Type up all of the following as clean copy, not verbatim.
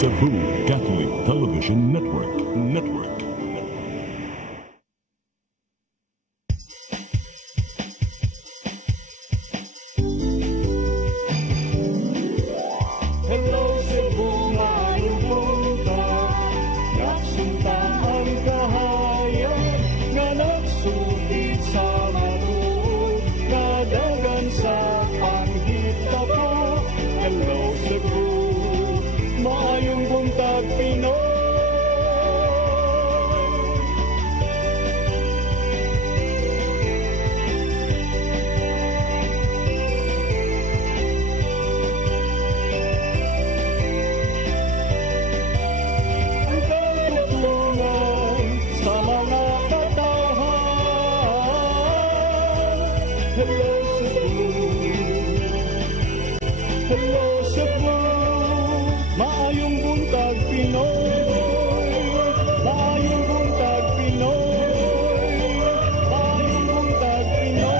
Cebu Catholic Television Network. Hello Cebu, maayong buntag. Nagsunta ang kahayan nga nagsulit sa matuod, nadagan sa panghitabo. Hello Cebu, maayong buntag Pinoy. Ang katutulungan sa mga katawhan. Hello Cebu, hello Cebu, maayong buntag Pinoy. Maayong buntag Pinoy. Maayong buntag Pinoy.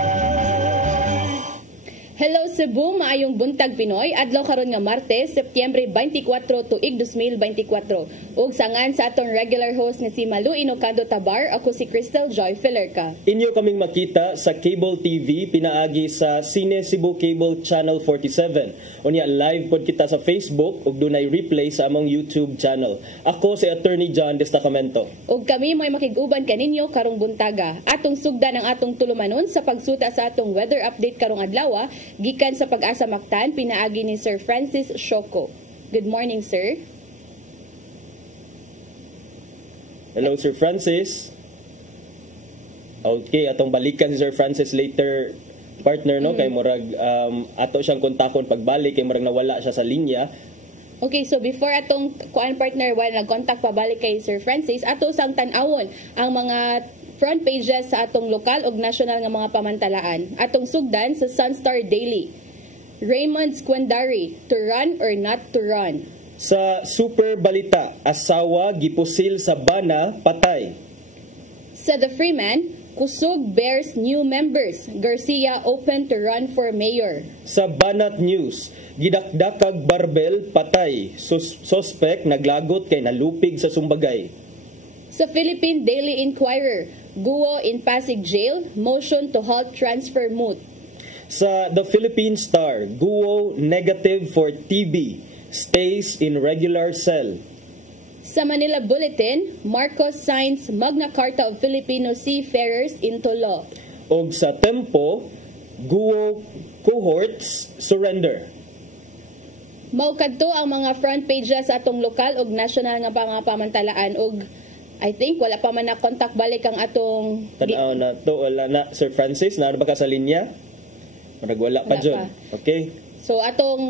Hello Cebu, maayong buntag Pinoy. Adlaw karon nga Martes, Setyembre 24 tuig 2024. Ug sangan sa atong regular host nga si Malu Inocado Tabar, ako si Crystal Joy Filerca. Inyo kaming makita sa Cable TV pinaagi sa Cine Cebu Cable Channel 47. Unya live pod kita sa Facebook ug dunay replay sa among YouTube channel. Ako si Attorney John Destacamento. Ug kami may makig-uban kaninyo karong buntaga. Atong sugdan ang atong tulumanon sa pagsuta sa atong weather update karong adlaw gikan sa Pag-asa Mactan pinaagi ni Sir Francis Shoko. Good morning, sir. Hello Sir Francis. Okay, atong balikan si Sir Francis later partner no kay murag ato siyang kontakon pagbalik kay murag nawala siya sa linya. Okay, so before atong kuan partner while nag-contact pabalik kay Sir Francis, ato sang tan-awon ang mga front pages sa atong lokal ug national nga mga pamantalaan. Atong sugdan sa Sunstar Daily. Raymond Squandari, to run or not to run. Sa Super Balita, asawa gipusil sa bana patay. Sa The Freeman, kusog bears new members. Garcia open to run for mayor. Sa Banat News, gidakdakag barbel patay. Suspect naglagot kay nalupig sa Sumbagay. Sa Philippine Daily Inquirer, Guo in Pasig Jail, motion to halt transfer moot. Sa The Philippine Star, Guo negative for TB, stays in regular cell. Sa Manila Bulletin, Marcos signs Magna Carta of Filipino Seafarers into law. Og sa Tempo, Guo cohorts surrender. Maukadto ang mga front pages sa atong lokal ug national nga mga pamantalaan ug I think wala pa man na contact balik ang atong Tanaw na to, wala na. Sir Francis, naroon ba ka sa linya? Marag wala pa Wala dyan. pa. Okay? So ato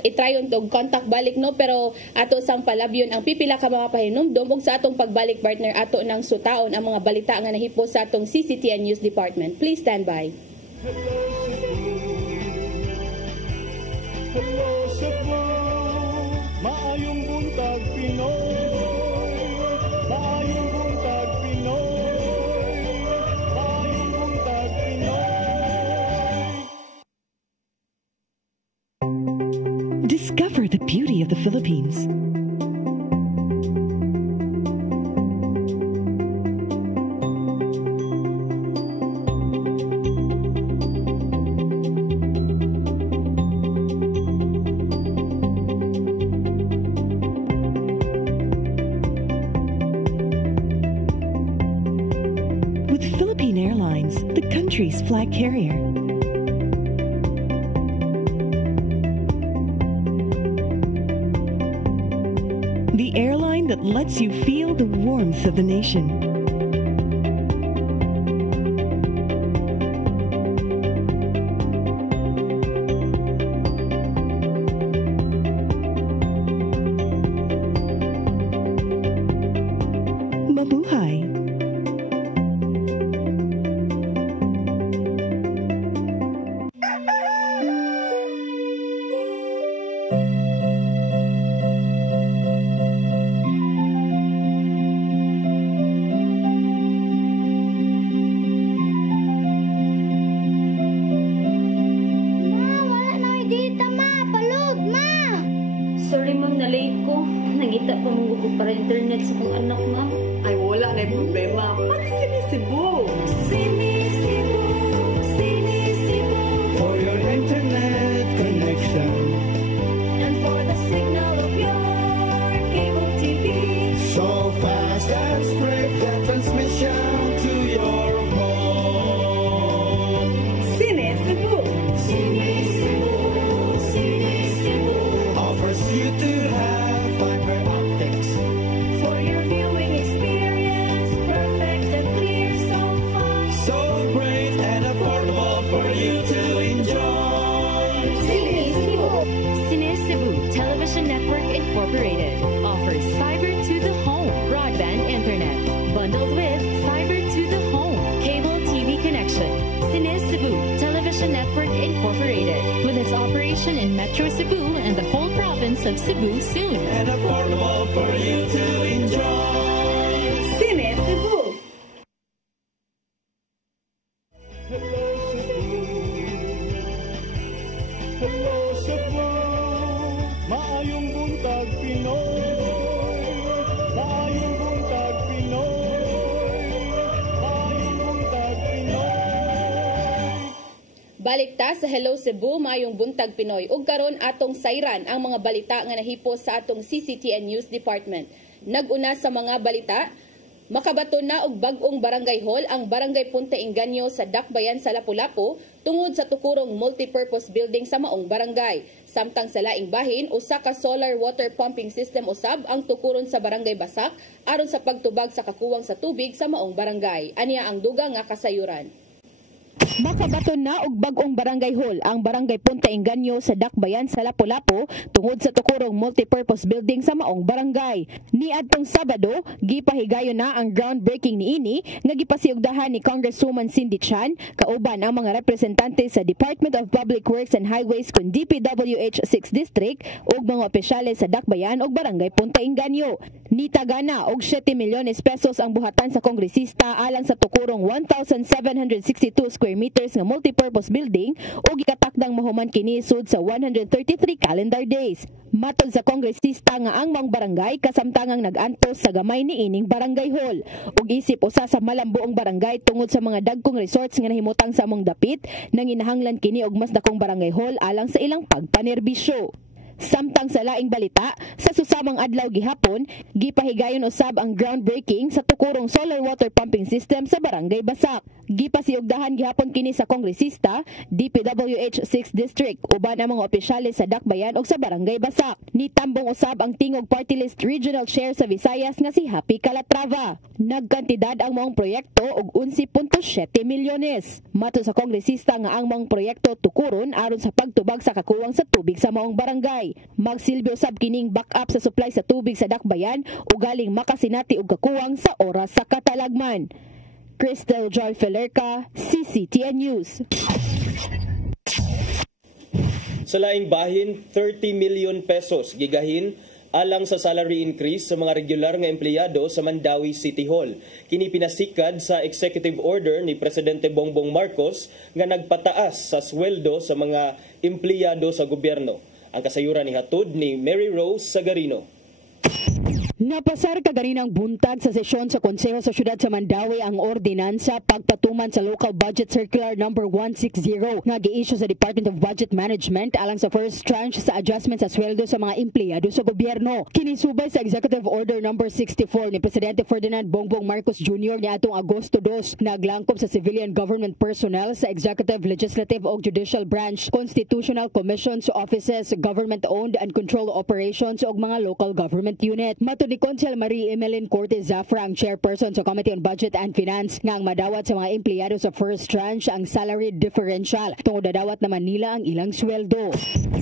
itrayon og contact balik no, pero ato sang palabyon ang pipila ka mga pahinumdom ug sa atong pagbalik partner ato nang sutaon ang mga balita nga nahipos sa atong CCTN News Department. Please stand by. Hello Cebu, maayong buntag Pinoy. Maayong buntag Pinoy. Maayong buntag Pinoy. Discover the beauty of the Philippines. With Philippine Airlines, the country's flag carrier. The airline that lets you feel the warmth of the nation. Mabuhay! para internet sa kong anak, ma'am. Ay, wala na yung problema. Pag-Sine Cebu. For your internet connection. And for the signal of your cable TV. So fast and straight the transmission to your home. Sine Cebu. Offers you to have fiber optics. For your viewing experience, perfect and clear, so fun. So great and affordable for you to enjoy. Cine Cebu Television Network Incorporated offers fiber to the home broadband internet bundled with fiber to the home cable TV connection. Cine Cebu Television Network Incorporated with its operation in Metro Cebu and the whole province of Cebu soon. And affordable for you to enjoy. Sine Cebu. Hello Cebu. Hello Cebu. Maayong buntag Pinoy. Maayong buntag Pinoy. Maayong buntag Pinoy. Balikta sa Hello Cebu, mayong buntag Pinoy. Ug karon atong sayran ang mga balita nga nahipos sa atong CCTN News Department. Naguna sa mga balita, makabaton na og bag-ong barangay hall ang Barangay Punta Inganyo sa Dakbayan sa Lapu-Lapu tungod sa tukurong multipurpose building sa maong barangay. Samtang sa laing bahin, usa ka solar water pumping system usab ang tukuron sa Barangay Basak aron sa pagtubag sa kakuwang sa tubig sa maong barangay. Aniya ang duga nga kasayuran. Makabaton na og bag-ong barangay hall ang Barangay Punta Inganyo sa Dakbayan sa Lapu-Lapu tungod sa tukurong multipurpose building sa maong barangay. Niadtong Sabado, gipahigayon na ang groundbreaking niini nga gipasiugdahan ni Congresswoman Cindy Chan kauban ang mga representante sa Department of Public Works and Highways kun DPWH 6 District ug mga opisyales sa Dakbayan ug Barangay Punta Inganyo. Nitagana og 7 milyones pesos ang buhatan sa kongresista alang sa tukurong 1,762 square meters nga multipurpose building ug gikatakdang mahuman kini sud sa 133 calendar days. Matod sa kongresista nga ang mga barangay kasamtangang nag-antos sa gamay niining barangay hall ug isip usa sa malambuong barangay tungod sa mga dagkong resorts nga nahimutang sa among dapit nanginahanglan kini og mas dakong barangay hall alang sa ilang pagpanerbisyo. Samtang sa laing balita, sa susamang adlaw gihapon, gipahigayon usab ang groundbreaking sa tukurong solar water pumping system sa Barangay Basak. Gipasiugdahan gihapon kini sa kongresista, DPWH 6 District, uban ang mga opisyales sa Dakbayan ug sa Barangay Basak. Nitambong usab ang tingog party list regional chair sa Visayas nga si Happy Calatrava. Nagkantidad ang maong proyekto og 11.7 milyones. Mato sa kongresista nga ang maong proyekto tukuron aron sa pagtubag sa kakuwang sa tubig sa maong barangay. Magsilbi usab kining backup sa supply sa tubig sa Dakbayan ug galing makasinati og kakuwang sa oras sa katalagman. Crystal Joy Felerca, CCTN News. Sa laing bahin, 30 million pesos gigahin alang sa salary increase sa mga regular nga empleyado sa Mandawi City Hall. Kini pinasikad sa executive order ni Presidente Bongbong Marcos nga nagpataas sa sweldo sa mga empleyado sa gobyerno. Ang kasayuran ni hatod ni Mary Rose Sagarino. Napasar kaganinang buntag sa sesyon sa Konseho sa Syudad sa Mandawi ang ordinansa pagpatuman sa Local Budget Circular No. 160 nga gi-issue sa Department of Budget Management alang sa first tranche sa adjustment sa sweldo sa mga empleyado sa gobyerno. Kinisubay sa Executive Order No. 64 ni Presidente Ferdinand Bongbong Marcos Jr. niadtong Agosto 2 naglangkob sa civilian government personnel sa Executive, Legislative ug Judicial Branch, Constitutional Commissions, Offices, Government-Owned and Controlled Operations ug mga local government unit. Matod ni Consul Marie Emeline Cortez Zafra, ang chairperson sa Committee on Budget and Finance, nga ang madawat sa mga empleyado sa first tranche ang salary differential tungod dadawat naman nila ang ilang sweldo.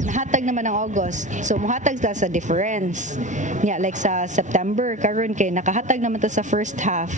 Nahatag naman ang August, so muhatag sila sa difference. Yeah, like sa September, karon kay nakahatag naman to sa first half.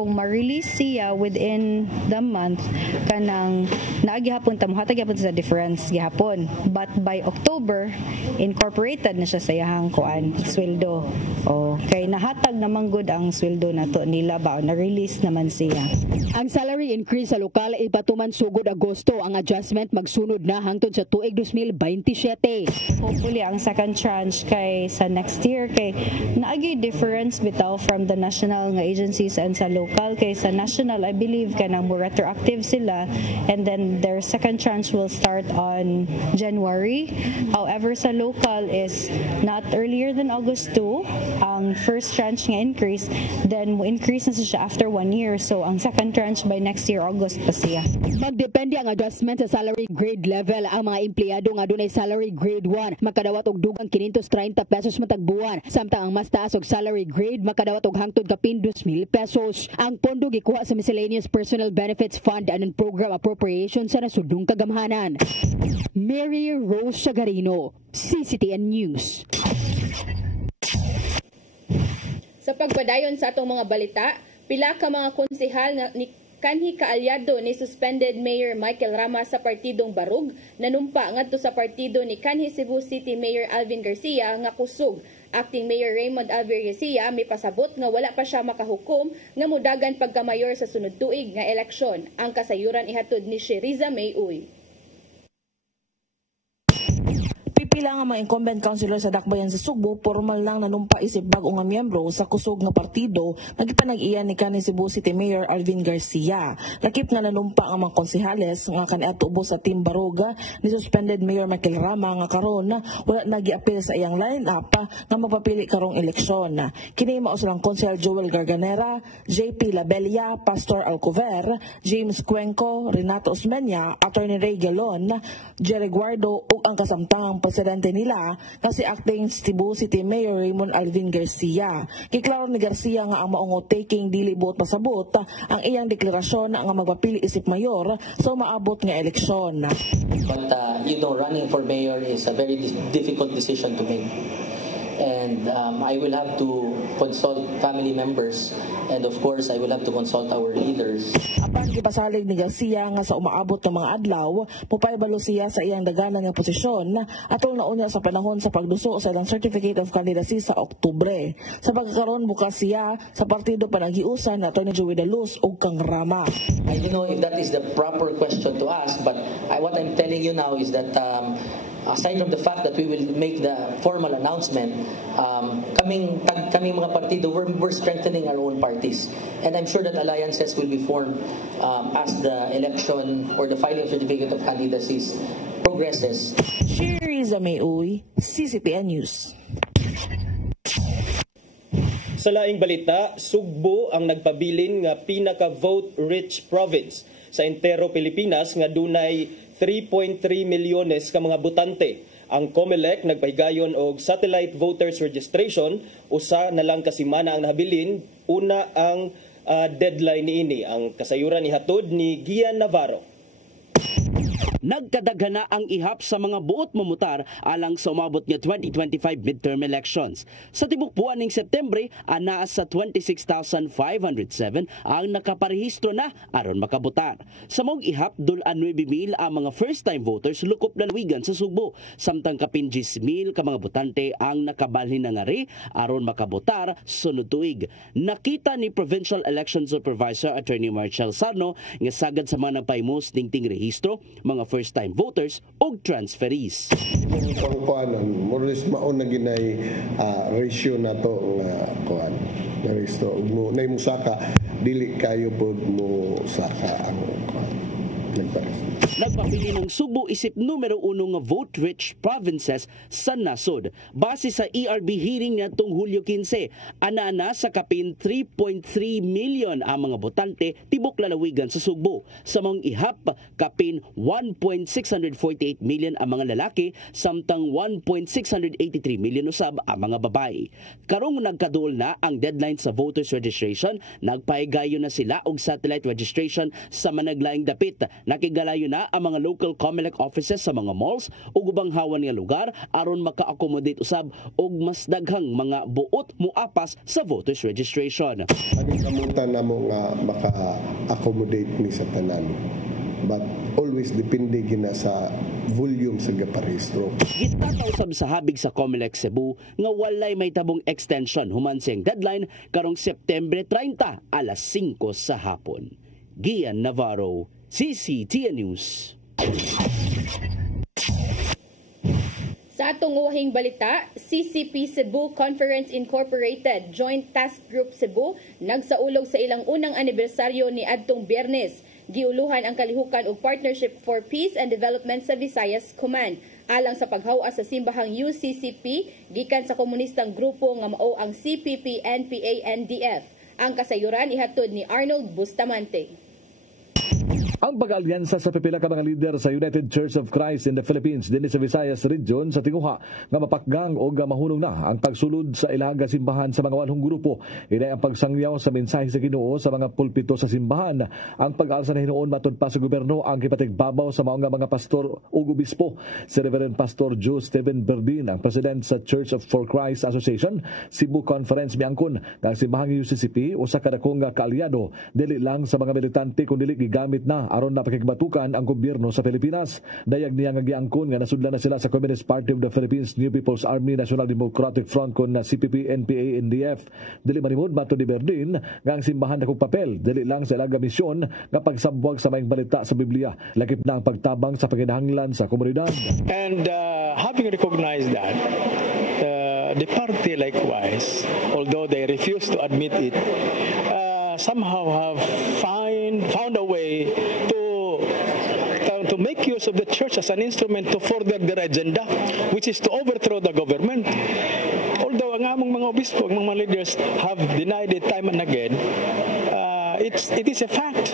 Kung ma-release siya within the month, kanang naagihapon ta muhatag gyapon sa difference gihapon. But by October, incorporated na siya sa iyahang kuan sweldo. O kay nahatag naman gud ang sweldo nato nila ba na-release naman siya. Ang salary increase sa lokal ipatuman sugod Agosto. Ang adjustment magsunod na hangtod sa tuig 2027. Hopefully ang second tranche kay sa next year kay naagi difference bitaw from the national nga agencies and sa local. Kay sa national I believe kanang more retroactive sila and then their second tranche will start on January. However sa local is not earlier than August 2 ang first tranche nga increase, then mo increase na siya after 1 year. So ang second tranche by next year August pa siya. Magdepende ang adjustment sa salary grade level. Ang mga empleyado nga dunay salary grade 1 makadawat og dugang 530 pesos matag buwan, samtang ang mas taas og salary grade makadawat og hangtod kapin 2,000 pesos. Ang pondo gikuha sa Miscellaneous Personal Benefits Fund and Program Appropriation sa nasudnong kagamhanan. Mary Rose Sagarino, CCTN News. Sa pagpadayon sa atong mga balita, pila ka mga konsehal nga ni kanhi kaalyado ni suspended Mayor Michael Rama sa partidong Barug nanumpa ngadto sa partido ni kanhi Cebu City Mayor Alvin Garcia nga kusog. Acting Mayor Raymond Alvin Garcia may pasabot nga wala pa siya makahukom nga mudagan pagkamayor sa sunod tuig nga eleksyon. Ang kasayuran ihatod ni Sheriza May Uy. Pipila nga mga incumbent councilor sa Dakbayan sa Subo, formal lang nanumpa isip bago nga miyembro sa kusog nga partido nagipanag-iyan ni kanhi Cebu City Mayor Alvin Garcia. Lakip nga nanumpa ang mga konsehales nga kaniadto ubos sa Team Baruga ni suspended Mayor Michael Rama nga karon wala nagiapil sa iyang line-up nga mapapili karong eleksyon. Kini mao silang Konsehal Joel Garganera, JP Labella, Pastor Alcover, James Cuenco, Renato Osmeña, Attorney Ray Galon, Jerry Guardo ug ang kasamtangang presidente nila kasi acting Cebu City Mayor Raymond Alvin Garcia. Kiklaro ni Garcia nga ang maong taking dili buot pasabot ang iyang deklarasyon nga magpapili isip mayor sa maabot nga eleksyon. But running for mayor is a very difficult decision to make. And I will have to consult family members and of course I will have to consult our leaders. Apan gipasalig ni Garcia nga sa umaabot ng mga adlaw, mupaybalo siya sa iyang daganan nga posisyon atol na unya sa panahon sa pagduso sa ilang certificate of candidacy sa Oktubre. Sa pagkakaroon bukas siya sa partido panaghiusan na Atty. Joey De Luz ug kang Rama. I don't know if that is the proper question to ask, but what I'm telling you now is that aside from the fact that we will make the formal announcement, kaming mga partido, we're strengthening our own parties. And I'm sure that alliances will be formed as the election or the filing of certificate of candidacies progresses. Sheriza May Uy, CCTN News. Sa laing balita, Sugbo ang nagpabilin nga pinaka-vote-rich province sa entero Pilipinas nga dunay 3.3 milyones ka mga botante. Ang COMELEC nagpahigayon og satellite voters registration, usa na lang kasimana ang nahabilin, una ang deadline niini. Ang kasayuran ni hatod ni Gian Navarro. Nagkadaghana ang ihap sa mga buot mamutar alang sa umabot nga 2025 midterm elections. Sa tibok buwan ning Setyembre, anaa sa 26,507 ang nakaparehistro na aron makabotar. Sa mong ihap, dulan 9,000 ang mga first-time voters lukop na lawigan sa Sugbo. Samtang kapin 10,000 ka mga botante ang nakabalhin na ngari aron makabotar sunod tuig. Nakita ni Provincial Election Supervisor Attorney Marshall Sarno nga sagad sa mga nagpaimos tingting rehistro, mga first-time voters o transferees. Kung kuanon, moros maon na ginay ratio na to nga kuan na rehistro. Na musaka dili kayo pod mo saka ang kuan. Nagpapili ng Sugbo isip numero 1 nga vote-rich provinces sa nasod. Base sa ERB hearing nitong Hulyo 15, ana sa kapin 3.3 million ang mga botante tibok lalawigan sa Sugbo. Sa mong ihap, kapin 1.648 million ang mga lalaki, samtang 1.683 million usab ang mga babae. Karong nagkaduol na ang deadline sa voters registration, nagpahigayon na sila og satellite registration sa managlaing dapit. Nakigalayo na ang mga local COMELEC offices sa mga malls o ubang hawan nga lugar aron maka-accommodate usab og mas daghang mga buot muapas sa voters registration. Ang kamutan na mo nga maka-accommodate ni sa tanan. But always depende gina sa volume sa gaparehistro. Gitataw sab sa habig sa COMELEC Cebu nga walay may tabong extension human siyang deadline karong September 30 alas 5 sa hapon. Gian Navarro, CCTN News. Sa atong uwahing balita, CCP Cebu Conference Incorporated Joint Task Group Cebu nagsaulog sa ilang unang anibersaryo ni adtong Biyernes. Giuluhan ang kalihukan og Partnership for Peace and Development sa Visayas Command. Alang sa paghawa sa simbahang UCCP, gikan sa komunistang grupo nga mao ang CPP, NPA, NDF. Ang kasayuran ihatod ni Arnold Bustamante. Ang pag-alyansa sa pipila ka mga lider sa United Church of Christ in the Philippines din sa Visayas Region sa tinguha nga mapakgang o mahunong na ang pagsulod sa ilaga simbahan sa mga walhong grupo. Inay ang pagsangyaw sa mensahe sa Ginoo sa mga pulpito sa simbahan. Ang pag-alsa na hinuon matud pa sa gobyerno ang kipatigbabaw sa mga pastor o obispo. Si Reverend Pastor Joe Steven Berdin, ang president sa Church of for Christ Association, Cebu Conference miangkon nga simbahang UCCP usa ka dakong kaalyado dili lang sa mga militante kundi gigamit na aron na pakigbatukan ang gobyerno sa Pilipinas. Dayag niya nga giangkon nga nasudlan na sila sa Communist Party of the Philippines, New People's Army, National Democratic Front kon na CPP, NPA, NDF. Dili manimod matud ni Berdin nga ang simbahan dakong papel dili lang sa ilaga misyon nga pagsabwag sa maayong balita sa Biblia, lakip na ang pagtabang sa panginahanglan sa komunidad. And having recognized that, the party likewise, although they refuse to admit it, somehow have found a way to make use of the church as an instrument to further their agenda, which is to overthrow the government. Although ang among mga obispo, ang mga leaders have denied it time and again, it is a fact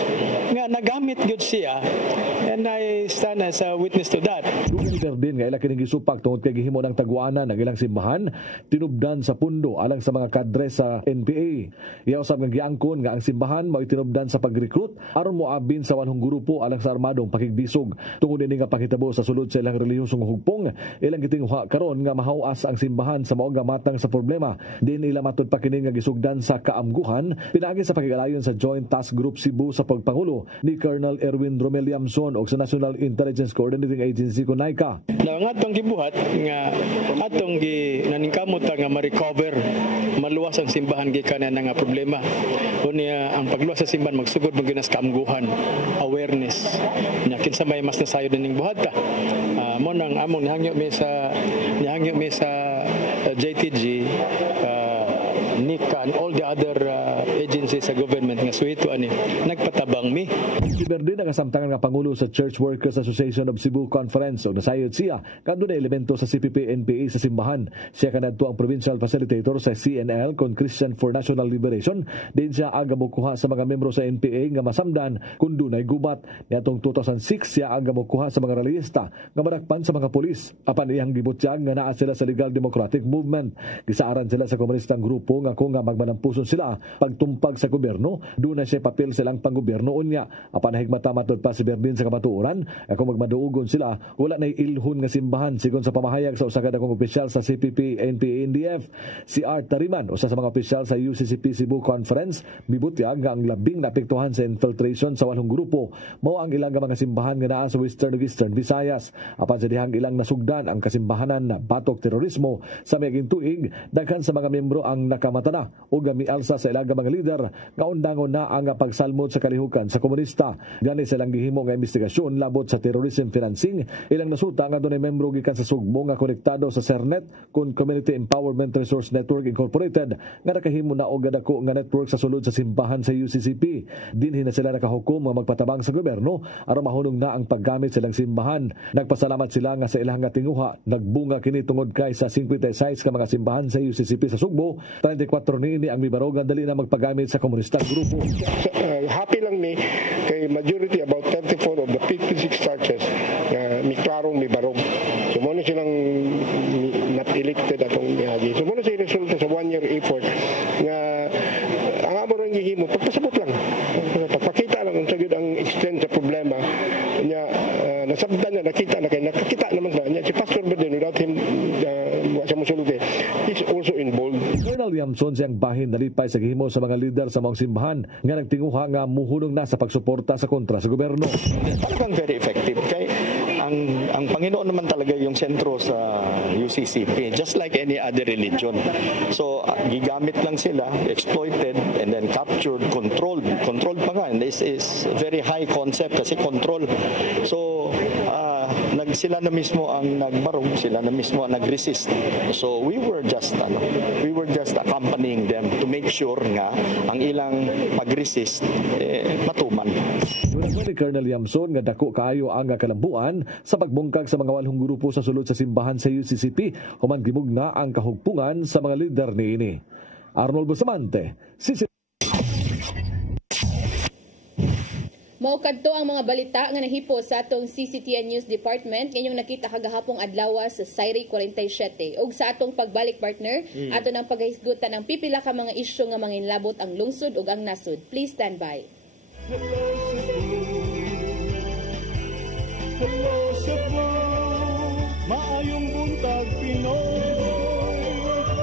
nga nagamit gyud siya, and I stand as a witness to that. Dugang Berdin nga ila kining gisupak tungod kay gihimo ng tagwanan ng ilang simbahan tinubdan sa pundo alang sa mga kadre sa NPA. Iya usab nga giangkon nga ang simbahan mao tinubdan sa pag-recruit aron moabin sa walhong grupo alang sa armadong pakigbisog. Tungod ini nga pakitabo sa sulod sa ilang relihiyosong hugpong, ilang gitinguha karon nga mahawas ang simbahan sa mao nga matang sa problema. Din ila matud pa kini nga gisugdan sa kaamguhan pinaagi sa pakigalayon sa Joint Task Group Cebu sa pagpangulo ni Colonel Erwin Romel Yamson o sa National Intelligence Coordinating Agency ko NICA. Na nga atong gibuhat nga atong naningkamot nga ma-recover maluwas ang simbahan gikan na nga problema. Unya ang pagluwas sa simbahan magsugod mo ginas kaamguhan, awareness. Nya kinsa may mas nasayo ning buhat ta. Mo nang among nihangyo mi sa JTG, NICA and all the other agencies sa government nga suhito ani nagpatabang mi. Si Berdin ang kasamtangan nga pangulo sa Church Workers Association of Cebu Conference o nasayod siya kadto na elemento sa CPP NPA sa simbahan. Siya kanadto ang provincial facilitator sa CNL kon Christian for National Liberation. Din siya aga mokuha sa mga membro sa NPA nga masamdan kun dunay gubat. Niadtong 2006 siya aga mokuha sa mga realista nga madakpan sa mga pulis. Apan iyang gibutyag nga naa sila sa Legal Democratic Movement. Gisaaran sila sa komunistang grupo nga kung nga magmanampuson sila pagtumpag sa gobyerno, doon na siya papel silang panggobyerno unya. Apan nahigmata matod pa si Berdin sa kamatuoran, kung magmaduugon sila, wala na ilhon nga simbahan sigon sa pamahayag sa usa ka dakong opisyal sa CPP, NPA, NDF. Si Art Tariman, usa sa mga opisyal sa UCCP Cebu Conference, mibutyag nga ang labing naapektuhan sa infiltration sa walhong grupo mao ang ilang mga simbahan nga naa sa Western ug Eastern Visayas. Apan sa dihang ilang nasugdan ang kasimbahanan na batok terorismo sa miaging tuig, daghan sa mga miyembro ang nakamata na o gamialsa sa ilaga mga lider nga undangon na ang pagsalmot sa kalihukan sa komunista. Gani silang gihimo nga investigasyon labot sa terrorism financing. Ilang nasuta nga dunay membro gikan sa sugbo nga konektado sa CERNET kun Community Empowerment Resource Network Incorporated nga nakahimo na og dako nga network sa sulod sa simbahan sa UCCP. Dinhi na sila nakahukom nga magpatabang sa gobyerno aron mahunong na ang paggamit silang simbahan. Nagpasalamat sila nga sa ilang nga tinguha nagbunga kini tungod kay sa 56 ka mga simbahan sa UCCP sa Sugbo. 34 niini ang mibarogan dali na magpagamit sa komunistang grupo. Happy lang ni kay majority about 34 of the 56 churches may klarong mibarog. So mo silang not elected atong nihagi. So mo siya resulta sa 1 year effort nga ang amo ring gihimo pagpasabot lang. Pagpakita lang ang sagid ang extent sa problema nya nasabtan niya nakita naman sa niya si Pastor Berdin without him sa musulog he's also involved. Colonel Williamson siyang bahin nalipay sa gihimo sa mga lider sa mga simbahan nga nagtinguha nga muhunong na sa pagsuporta sa kontra sa gobyerno. Talagang very effective. Kaya ang Panginoon naman talaga yung sentro sa UCCP, just like any other religion. So, gigamit lang sila, exploited, and then captured, controlled pa nga. And this is a very high concept kasi control. So, sila na mismo ang nagbarog, sila na mismo ang nag-resist. So we were just accompanying them to make sure nga ang ilang pag-resist matuman. Dunay ni Colonel Yamson nga dako kaayo ang kalambuan sa pagbungkag sa mga walhong grupo sa sulod sa simbahan sa UCCP human gimugna ang kahugpungan sa mga lider niini. Arnold Bustamante, Mao kadto ang mga balita nga nahipo sa atong CCTN News Department ngayong nakita kagahapong adlaw sa Sairi 47 ug sa atong pagbalik partner ato nang paghisgutan ang pipila ka mga isyu nga manginlabot ang lungsod ug ang nasud. Please stand by. Hello Cebu, maayong buntag Pinoy,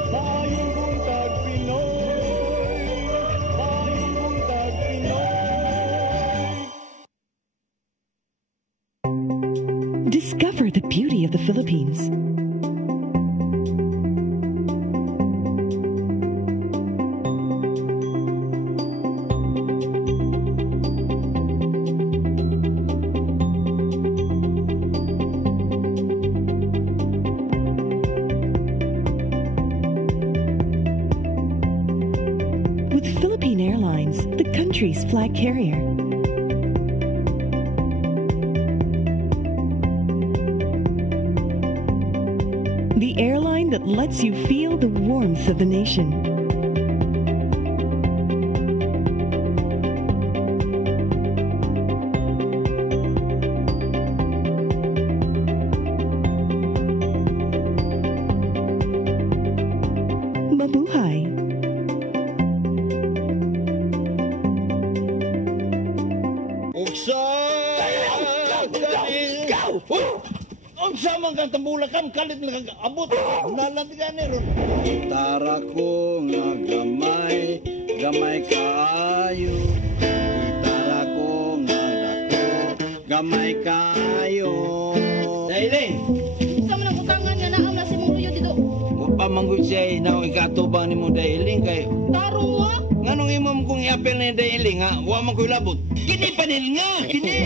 maayong buntag Pinoy, maayong buntag Pinoy. Discover the beauty of the Philippines. With Philippine Airlines, the country's flag carrier. The airline that lets you feel the warmth of the nation. Mabuhay. Unsa man kang tambulakan kalit nagabot nalantigan ni ron gitara ko nga gamay kaayo gitara ko nga dako gamay kaayo dailing unsa man ang utangan nga naam na si mong luyo dito wa manggoy siya na ikatubang nimo dailing kay tarong mo nganong imong kung iapel ni dailing ha wa man koy labot kini panil nga kini.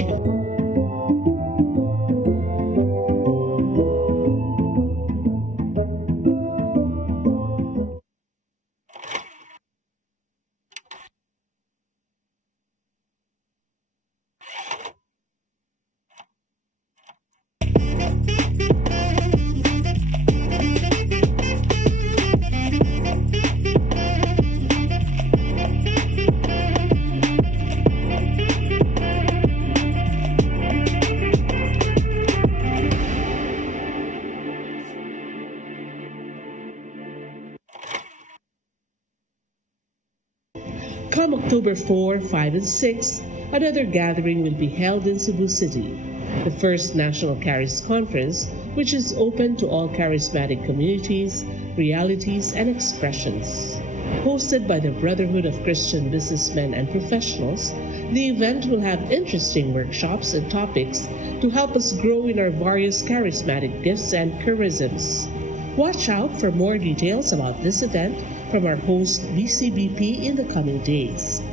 Come October 4, 5, and 6, another gathering will be held in Cebu City, the first National Charis Conference, which is open to all charismatic communities, realities, and expressions. Hosted by the Brotherhood of Christian Businessmen and Professionals, the event will have interesting workshops and topics to help us grow in our various charismatic gifts and charisms. Watch out for more details about this event from our host BCBP in the coming days.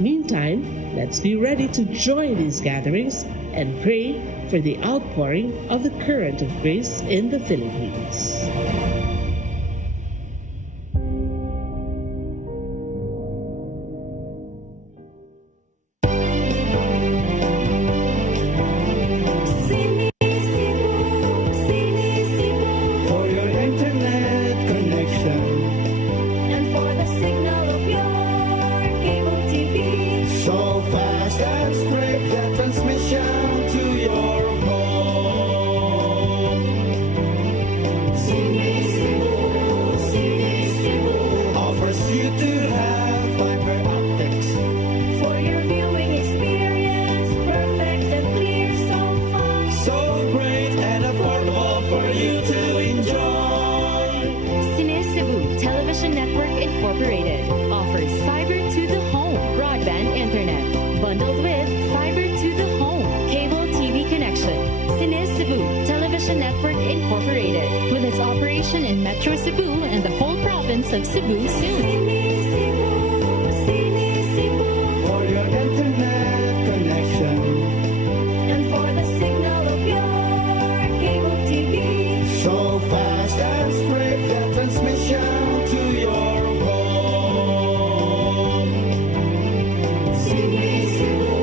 Meantime, let's be ready to join these gatherings and pray for the outpouring of the current of grace in the Philippines. CBC Incorporated offers fiber to the home broadband internet bundled with fiber to the home cable TV connection. Cine Cebu Television Network Incorporated with its operation in Metro Cebu and the whole province of Cebu soon. For your internet connection And for the signal of your cable TV. so fast and straight that transmission to your home. Cine Cebu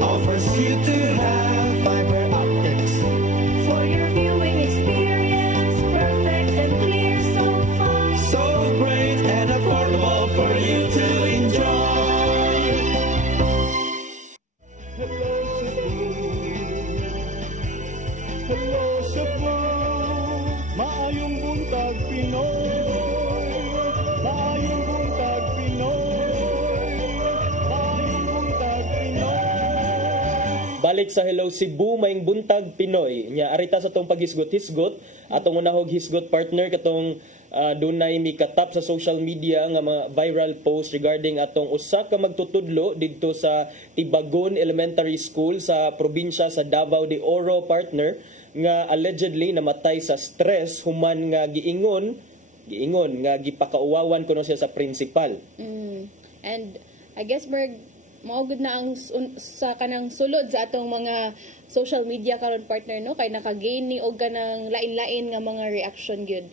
Offers you to have fiber optics. for your viewing experience, perfect and clear so far. So great and affordable for you to enjoy. Hello Cebu, hello Cebu, maayong buntag Pinoy, maayong buntag Pinoy, maayong buntag Pinoy. Balik sa Hello Cebu, maing buntag Pinoy. Nya arita sa tong paghisgot-hisgot, atong unahog hisgot partner katong dunay mikatap sa social media nga mga viral post regarding atong usa ka magtutudlo didto sa Tibagon Elementary School sa probinsya sa Davao de Oro partner nga allegedly namatay sa stress human nga giingon nga gipakauwawan kuno siya sa principal. And I guess maugod na ang sa kanang sulod sa atong mga social media karon partner no kay nakagain ni og kanang lain-lain nga mga reaction gyud.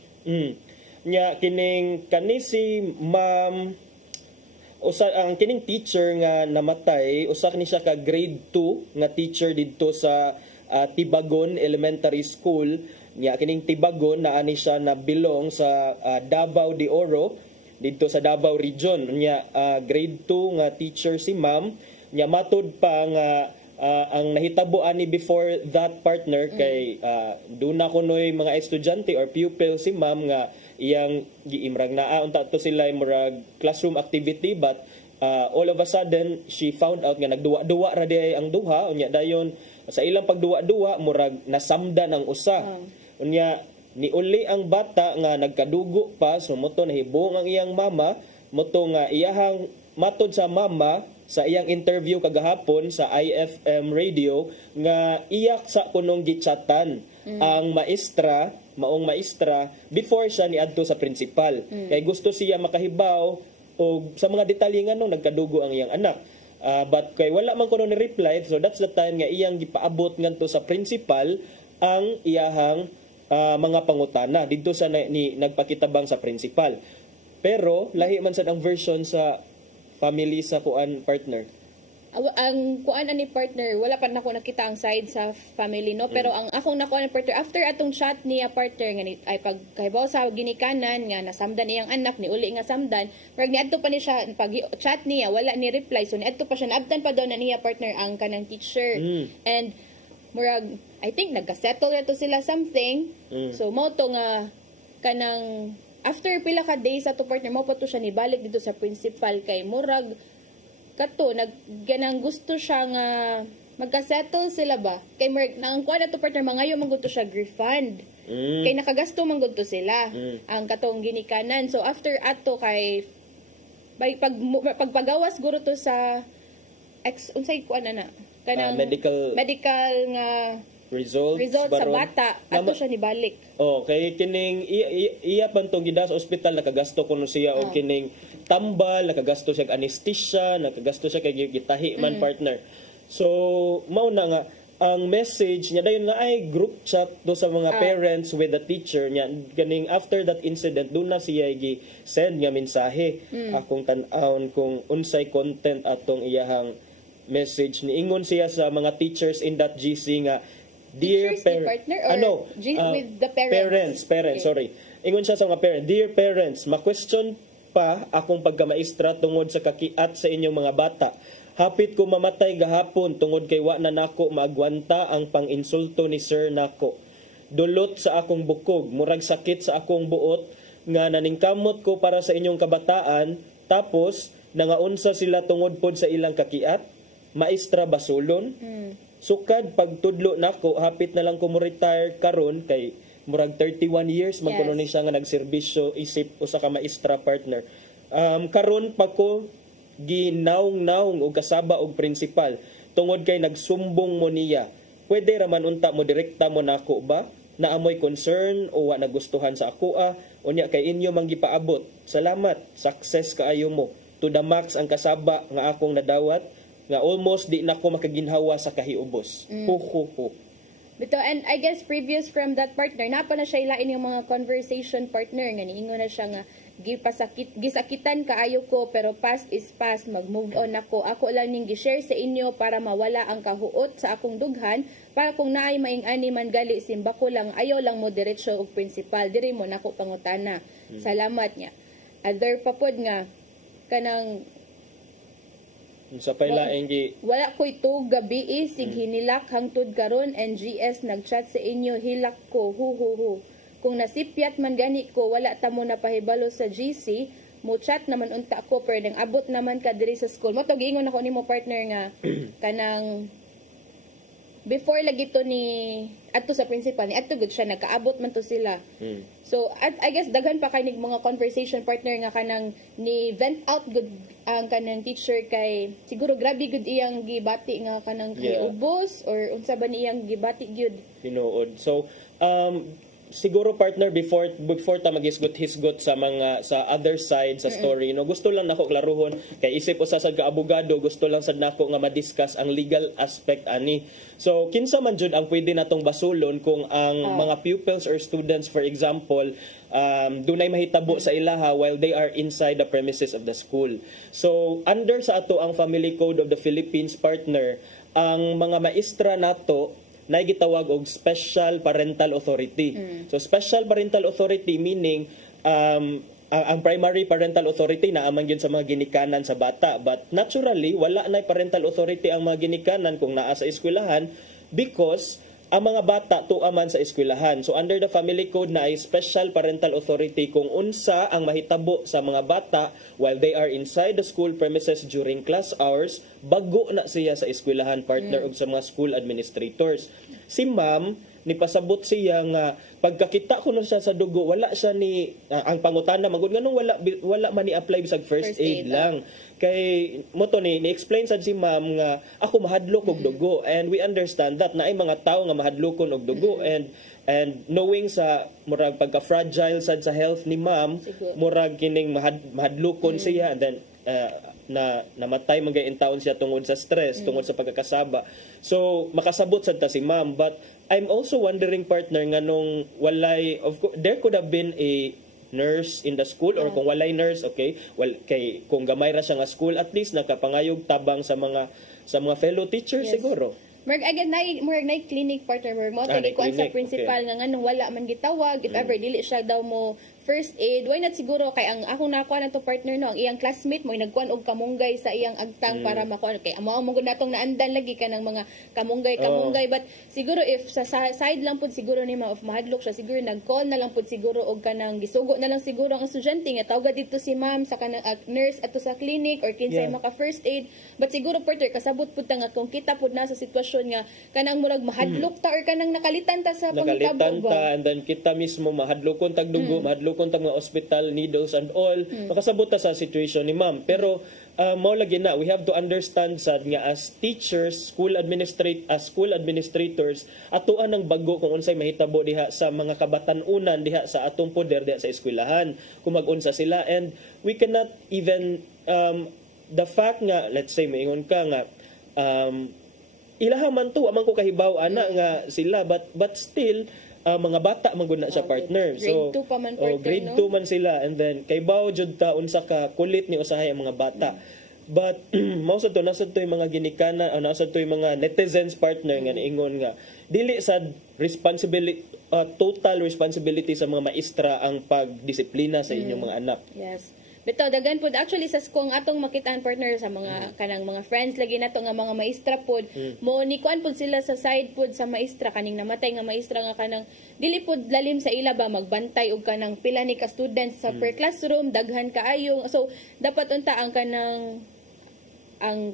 Nya kani si ma'am ang kining teacher nga namatay usa kini siya ka grade 2 nga teacher didto sa Tibagon Elementary School. Nya kining Tibagon naa ni siya na belong sa Davao de Oro didto sa Davao region. Nya grade 2 nga teacher si ma'am. Nya matud pa nga ang nahitabo ani before that partner kay duna kunoy mga estudyante or pupil si ma'am nga iyang giimrag naa unta to sila murag classroom activity but all of a sudden she found out nga nagduwa-duwa ra di ang duha unya dayon sa ilang pagduwa-duwa murag nasamdan ang usa. Unya niuli ang bata nga nagkadugo pa so moto nahibong ang iyang mama moto nga iyahang matod sa mama sa iyang interview kagahapon sa IFM radio nga iyak sa kunong gichatan ang maong maestra before siya niadto sa principal. Kay gusto siya makahibaw og sa mga detalye nga nung nagkadugo ang iyang anak. But kay wala man kuno ni reply so that's the time nga iyang gipaabot ngadto sa principal ang iyahang mga pangutana didto sa nagpakitabang sa principal. Pero lahi man sad ang version sa family sa kuan partner. Ang kuan ani partner wala pa nako nakita ang side sa family no pero ang akong nakuan partner after atong chat niya partner nga ay pagkaibaw sa ginikanan nga nasamdan iyang anak ni uli nga samdan pero niadto pa ni siya pag chat niya wala ni reply so niadto pa siya naabtan pa daw na niya partner ang kanang teacher and murag I think nagka-settle na to sila something so mo to nga kanang after pila ka days sa to partner mo pa to siya nibalik dito sa principal kay murag kato ganang gusto siya nga magka-settle sila ba kay nang kuan to partner mangayo man gud to siya refund kay nakagasto man gud to sila ang katong ginikanan so after ato kay pagpagawas guro to sa unsay kuan na kanang medical nga result sa bata ato siya nibalik. Kay kining iya pan tong gida sa ospital nakagasto kuno siya og kining tambal, nakagasto siya anesthesia, nakagasto siya kay gitahi man partner. So mao na nga ang message niya dayon nga ay group chat do sa mga parents with the teacher niya ganing after that incident do na siya gi-send nga mensahe akong tan-awon kung unsay content atong iyahang message niingon siya sa mga teachers in that GC nga dear partner or with the parents. Sorry. Ingon siya sa mga parents, dear parents, ma-question pa akong pagkamaestra tungod sa kakiat sa inyong mga bata. Hapit ko mamatay gahapon tungod kay wa na nako maagwanta ang pang-insulto ni sir nako. Dulot sa akong bukog, murag sakit sa akong buot nga naningkamot ko para sa inyong kabataan tapos nangaunsa sila tungod pod sa ilang kakiat. Maestra basulon. Sukad pagtudlo nako hapit na lang ko mo retire karon kay murag 31 years man kuno ni siya nga nagserbisyo isip usa ka maestra partner. Karon pa ko ginaong-naong og kasaba og principal tungod kay nagsumbong mo niya. Pwede ra man unta mo direkta mo nako ba? Na amoy concern o wa nagustuhan sa ako unya kay inyo man gipaabot. Salamat, success kaayo mo. To the max ang kasaba nga akong nadawat nga almost di nako makaginhawa sa kahiubos. Ho. Bito, and I guess previous from that partner, napa na siya ilain yung mga conversation partner nga niingon na siya nga gisakitan kaayo ko pero past is past, mag-move on ako. Ako lang ning gi-share sa inyo para mawala ang kahuot sa akong dughan para kung naay maing-ani man gali simba ko lang ayaw lang mo diretso og principal diri mo nako pangutana. Salamat niya. Other pa pod nga kanang sa pailaeng gi wala ko'y to gabi sig hinilak hangtod karon NGS nagchat sa inyo hilak ko hu. Kung nasipyat man gani ko, wala ta mo na pahibalo sa GC, mo chat naman unta ko, pero nang abot naman ka diri sa school. Mo to giingon ako nimo partner nga, kanang, before lagi to ni, ato sa principal, ni ato good siya, nagkaabot man to sila. So, I guess, daghan pa kayo mga conversation partner nga kanang, ni vent out good ang kanang teacher kay, siguro grabe good iyang gibati nga kanang kay ubos, or unsa ba ni iyang gibati good? Tinuod. So, siguro partner before ta magisgot-hisgot sa mga sa other side sa story no gusto lang nako klaruhon kay isip usa sad ka abogado gusto lang sad nako nga ma-discuss ang legal aspect ani. So kinsa man jud ang pwede natong basulon kung ang mga pupils or students for example dunay mahitabo sa ilaha while they are inside the premises of the school. So under sa ato ang Family Code of the Philippines partner ang mga maestra nato na gitawag og special parental authority. So special parental authority meaning ang primary parental authority na amang yun sa mga ginikanan sa bata, but naturally wala na parental authority ang mga ginikanan kung naa sa eskwelahan because ang mga bata tuaman sa eskwelahan. So under the family code na ay special parental authority kung unsa ang mahitabo sa mga bata while they are inside the school premises during class hours, bago na siya sa eskwelahan partner og sa mga school administrators. Si ma'am nipasabot siya nga pagkakita ko na siya sa dugo wala siya ni ang pangutana magud nganong wala man ni apply bisag first aid lang kay mo to ni explain sad si ma'am nga ako mahadlok og dugo and we understand that na ay mga tawo nga mahadlokon og dugo and knowing sa murag pagka fragile sad sa health ni ma'am murag kining mahadlokon siya and then na namatay magayon taon siya tungod sa stress tungod sa pagkakasaba. So makasabot sad ta si ma'am, but I'm also wondering partner nganong walay, of course there could have been a nurse in the school or kung walay nurse, okay, well kay kung gamay ra siya nga school at least nakapangayog tabang sa mga fellow teachers siguro. Again, murag na clinic partner mo to ikuan sa principal nga nganong wala man gitawag if ever dili siya daw mo first aid, why not siguro kay ang akong nakuha na to partner no ang iyang classmate mo nagkuan og kamunggay sa iyang agtang para makuha kay amo mo gud natong naandan lagi ka ng mga kamunggay but siguro if sa side lang pud siguro ni of mahadlok siya siguro nag-call na lang pud siguro og kanang gisugo na lang siguro ang estudyante nga tawag dito si ma'am sa kanang nurse ato sa clinic or kinsay maka first aid, but siguro partner kasabot pud ta nga kung kita pud na sa sitwasyon nga kanang murag mahadlok ta or kanang nakalitan ta sa pangitabo ba and then kita mismo mahadlokon tag dugo mahadlokon tag mga hospital needles and all makasabot ta sa situation ni ma'am pero mao lagi na we have to understand sad nga as teachers school administrators atuan ng bago kung unsay mahitabo diha sa mga kabatan-unan diha sa atong poder diha sa eskwelahan kung mag-unsa sila and we cannot even the fact nga let's say maingon ka nga ilaha man to amang ko kahibaw ana nga sila but still mga bata man gud na siya partner. So grade 2 pa man partner, grade 2 man sila and then kay baw jud ta unsa ka kulit ni usahay ang mga bata. But mao sad to nasa to yung mga ginikanan o nasa to yung mga netizens partner nga niingon nga dili sad responsibility total responsibility sa mga maestra ang pagdisiplina sa inyong mga anak. Yes. Bitaw dagan pud actually sa kung atong makitaan partner sa mga kanang mga friends lagi nato nga mga maestra pud mo ni kuan pud sila sa side pud sa maestra kaning namatay nga maestra nga kanang dili pud lalim sa ila ba magbantay og kanang pila ni ka students sa per classroom daghan kaayo so dapat unta ang kanang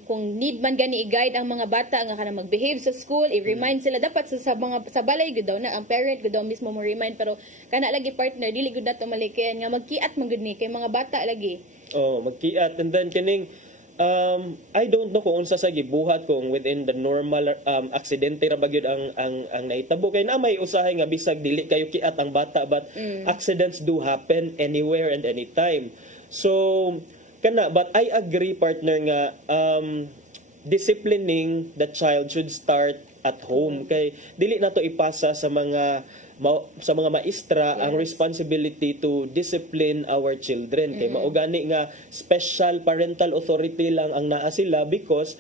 kung need man gani i-guide ang mga bata nga kanang mag-behave sa school, i-remind sila dapat sa balay gud daw na ang parent gud daw mismo mo remind, pero kana lagi partner dili gud nato malikayan nga magkiat man gud ni kay mga bata lagi. Magkiat, and then kining I don't know kung unsa sa gibuhat kung within the normal aksidente ra ba gyud ang naitabo kay na may usahay nga bisag dili kayo kiat ang bata, but accidents do happen anywhere and anytime. So but I agree partner nga disciplining the child should start at home, kay dili nato ipasa sa mga maestra ang responsibility to discipline our children, kay mao gani nga special parental authority lang ang naa sila, because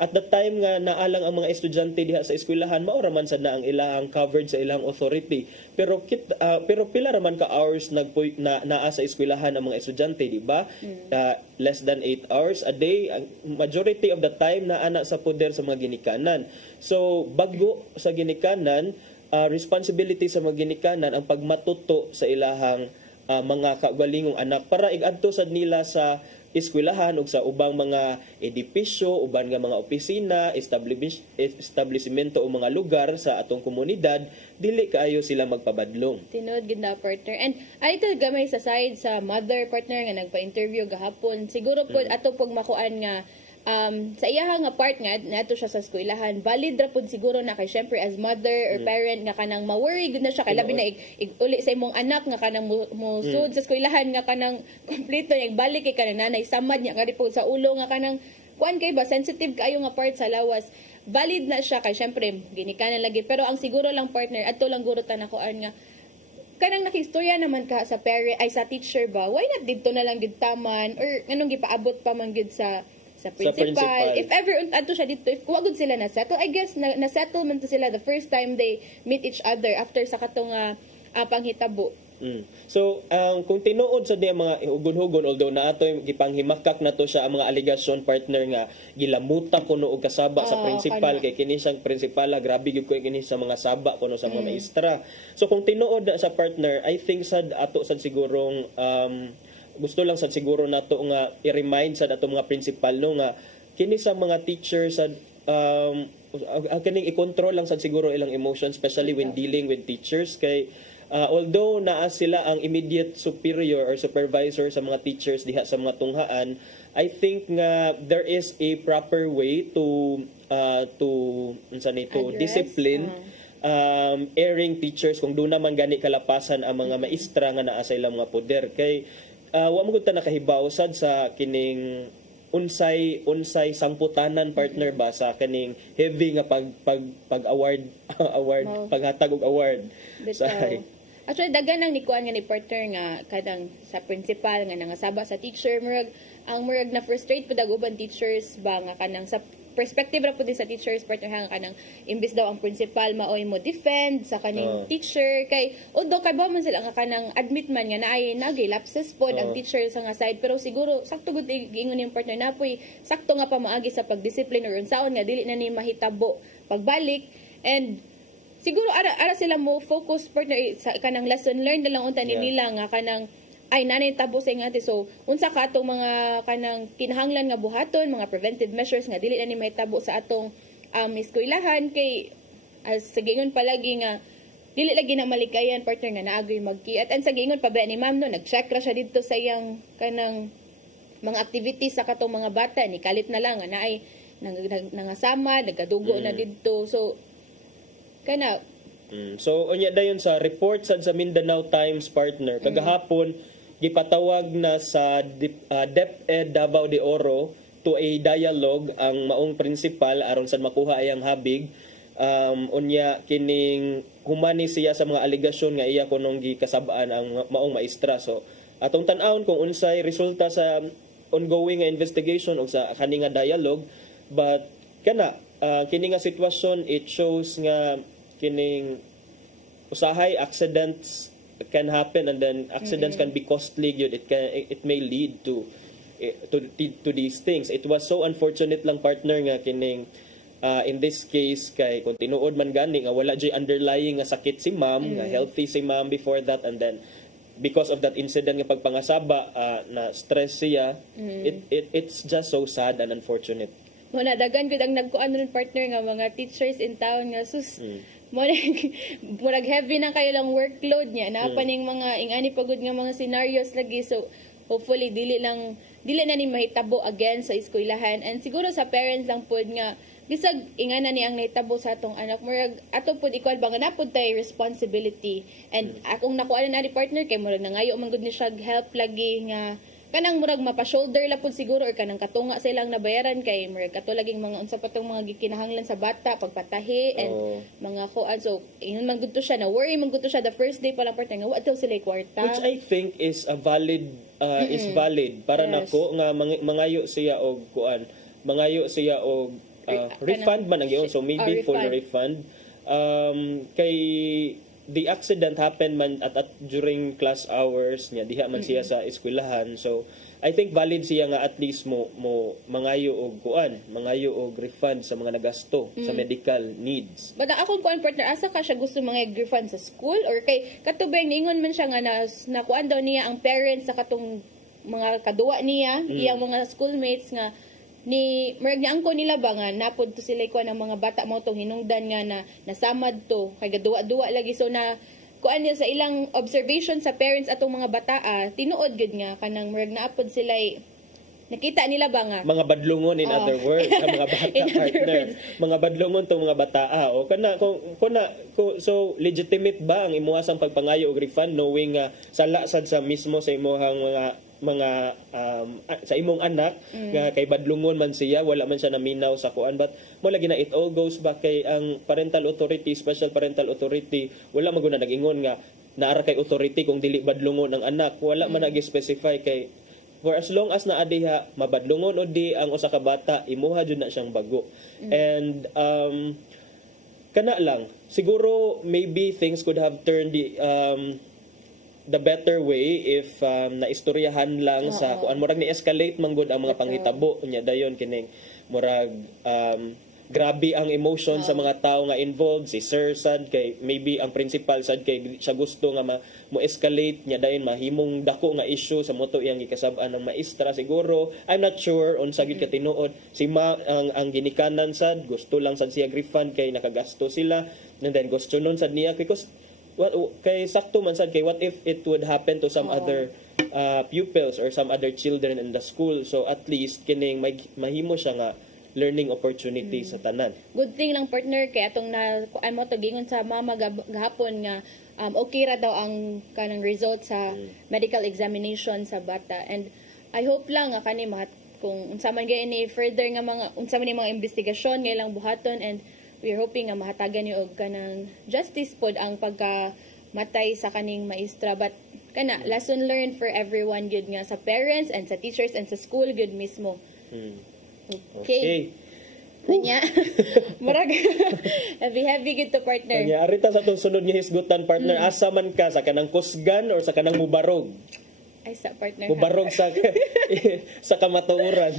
at the time nga naalang ang mga estudyante diha sa eskwelahan, mao ra man sad na ang ilang covered sa ilang authority, pero pila ra man ka hours naa sa eskwelahan ang mga estudyante, di ba? Less than 8 hours a day. Majority of the time na ana sa poder sa mga ginikanan. So bago sa ginikanan, responsibility sa mga ginikanan ang pagmatuto sa ilahang mga kaugalingong anak para igadto sad nila sa eskwelahan ug sa ubang mga edipisyo, uban nga mga opisina, establishmento o mga lugar sa atong komunidad, dili kaayo sila magpabadlong. Tinuod gid na partner. And ay ito gamay sa side sa mother partner nga nagpa-interview gahapon. Siguro po ato pag makuan nga sa iyaha nga part nga nato siya sa eskwelahan, valid ra pud siguro na kay syempre as mother or parent nga kanang ma-worry gud na siya kay labi na uli sa imong anak nga kanang mo sud sa eskwelahan nga kanang kompleto yang balik kay kanang nanay samad nya kadi po sa ulo nga kanang kuan kay ba sensitive kaayo nga part sa lawas. Valid na siya kay syempre ginikanan lagi, pero ang siguro lang partner adto lang guro ta nakuan nga kanang nakistorya naman ka sa parent ay sa teacher ba, why not didto na lang gid taman or nganong gipaabot pa man gid sa principal. If ever adto siya dito, if wagod sila na settle, I guess na settle man to sila the first time they meet each other after sa katong panghitabo. So kung tinuod sa diya mga hugon-hugon, although na ato gipanghimakak na to siya ang mga allegation partner nga gilamuta kuno og kasaba sa principal, kay kini siyang principala grabe gyud ko kini sa mga saba kuno sa mga maestra. So kung tinuod na sa partner, I think sad ato sad sigurong gusto lang sad siguro nato nga i-remind sa ato mga principal no nga kini sa mga teachers sad kaning i-control lang sad siguro ilang emotions, especially when dealing with teachers, kay although naa sila ang immediate superior or supervisor sa mga teachers diha sa mga tunghaan, I think nga there is a proper way to discipline erring teachers kung doon naman gani kalapasan ang mga maestra nga naa sa ilang mga poder, kay wa mo gud ta nakahibaw sad sa kining unsay sangputanan partner ba sa kaning heavy nga pag award paghatag og award. Actually dagan nang nikuan nga ni partner nga kadang sa principal nga nangasaba sa teacher, murag na frustrate pud ang uban teachers ba nga kanang sa perspective ra pud sa teachers partner hang kanang imbis daw ang principal maoy mo defend sa kaning teacher, kay although kay ba man sila nga kanang admit man nga naay lapses pod ang teacher sa nga side, pero siguro sakto gud giingon yung partner napoy sakto nga pamaagi sa pagdiscipline or unsaon nga dili na ni mahitabo pagbalik, and siguro ara sila mo focus partner sa kanang lesson learned na lang unta nila nga kanang ay nanay tabo sa ingati. So unsa ka atong mga kanang kinahanglan nga buhaton, mga preventive measures nga dili na ni mahitabo sa atong eskwelahan, kay as sa gingon palagi nga dili lagi na malikayan partner nga naagoy magkiat, and sa gingon pa ba ni ma'am no nag-check ra siya dito sa iyang kanang mga activities sa katong mga bata, ni kalit na lang nga naay nangasama nagadugo na dito. So kana so unya dayon sa report sa Mindanao Times partner kagahapon gipatawag na sa DepEd Davao de Oro to a dialogue ang maong principal aron sa makuha ayang habig. Unya kining humani siya sa mga alegasyon nga iya kunong gikasabaan ang maong maestra. So atong tan-awon kung unsay resulta sa ongoing nga investigation o sa kani nga dialogue, but kana kini nga sitwasyon, it shows nga kining usahay accidents can happen, and then accidents can be costly yun. It may lead to these things. It was so unfortunate lang partner nga kining in this case kay kung tinuod man gani nga wala jay underlying nga sakit si ma'am, nga healthy si ma'am before that, and then because of that incident nga pagpangasaba na stress siya, it's just so sad and unfortunate. Mo na dagan gud ang nagkuan ron partner nga mga teachers in town nga sus murag heavy na kayo lang workload niya na paning mga ingani pagod nga mga scenarios lagi, so hopefully dili na ni mahitabo again sa eskwelahan, and siguro sa parents lang pod nga bisag ingana ni ang nahitabo sa atong anak murag ato pod ikuan ba nga napod tay responsibility, and akong nakuan na ni partner kay murag nangayo man gud ni siya help lagi nga kanang murag mapa-shoulder lapod siguro or kanang katunga sa ilang nabayaran kay murag kato laging mga unsa pa tong mga gikinahanglan sa bata pagpatahi and mga kuan, so ingon man gud to siya na worry man gud to siya the first day pa lang partner nga wa daw sila kwarta, which I think is a valid para nako nga mangayo siya og kuan, mangayo siya og refund man ang iyon, so maybe full refund kay the accident happened man at during class hours niya, diha man siya sa eskwelahan, so I think valid siya nga at least mo mangayo og kuan, mangayo og refund sa mga nagasto sa medical needs. But akong kuan partner, asa ka siya gusto mga refund sa school or kay katubay ningon man siya nga na kuan daw niya ang parents sa katong mga kaduwa niya, iyang mga schoolmates nga ni murag ni angko nila ba nga napod to sila ko ng mga bata mo tong hinungdan nga na nasamad to kay gaduwa-duwa lagi, so na kuan niya sa ilang observation sa parents atong mga bata tinuod gud nga kanang murag naapod sila nakita nila ba nga mga badlungon in other words ang mga bata partner mga badlungon tong mga bata o kana so legitimate ba ang imuhasang pagpangayo og refund knowing nga sala sad sa mismo sa imuhang mga sa imong anak nga kay badlungon man siya, wala man siya naminaw sa kuan, but mo lagi na it all goes back kay ang parental authority, special parental authority, wala man gud nag-ingon nga naara kay authority kung dili badlungon ang anak, wala man nag-specify kay for as long as naa diha mabadlungon o di ang usa ka bata, imuha jud na siyang bago. And kana lang siguro maybe things could have turned the better way if naistoryahan lang sa kuan murag ni escalate man gud ang mga panghitabo nya dayon kining murag grabe ang emotion sa mga tao nga involved, si sir sad kay maybe ang principal sad kay siya gusto nga mo escalate nya dayon mahimong dako nga issue sa moto iyang gikasab-an ng maestra siguro. I'm not sure unsa gid ka tinuod si ang ginikanan sad gusto lang sad siya refund kay nakagasto sila, and then gusto nun sad niya because kay sakto man sad kay what if it would happen to some other pupils or some other children in the school, so at least kining mahimo siya nga learning opportunity sa tanan. Good thing lang partner kay atong na kuan mo to gingon sa mama gahapon nga okay ra daw ang kanang result sa medical examination sa bata, and I hope lang nga kani kung unsa man gyud ni further nga mga unsa man ni mga investigasyon nga ilang buhaton, and we're hoping nga mahatagan ni og kanang justice pod ang pagkamatay sa kaning maestra, but kana lesson learned for everyone gyud nga sa parents and sa teachers and sa school gyud mismo. Okay. Nya murag heavy gid to partner. Nya arita sa tong sunod nga hisgutan partner, asa man ka sa kanang kusgan or sa kanang mubarog? Ay sa partner. Mubarog sa sa kamatuoran.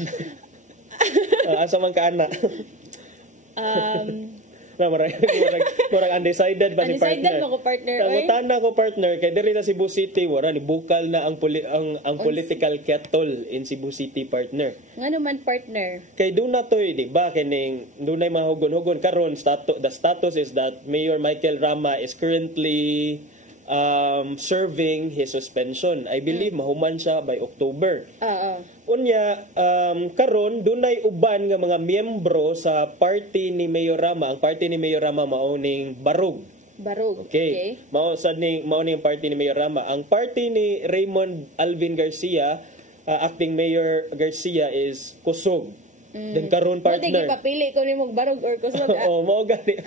Asa man ka ana? Murag undecided ba si partner? Undecided mo ko partner. Tangutana ko partner kay diri sa Cebu City wala ni bukal na ang political kettle in Cebu City partner. Ngano man partner? Kay do na toy di ba kining dunay mahugon-hugon karon the status is that Mayor Michael Rama is currently serving his suspension. I believe mahuman siya by October. Unya karon dunay uban nga mga miyembro sa party ni Mayor Rama. Ang party ni Mayor Rama mao ning Barug. Okay. Mao ning party ni Mayor Rama. Ang party ni Raymond Alvin Garcia, acting Mayor Garcia is Kusog. Then karon partner. Mo papili ko nimo Barug or Kusog. Mao gani.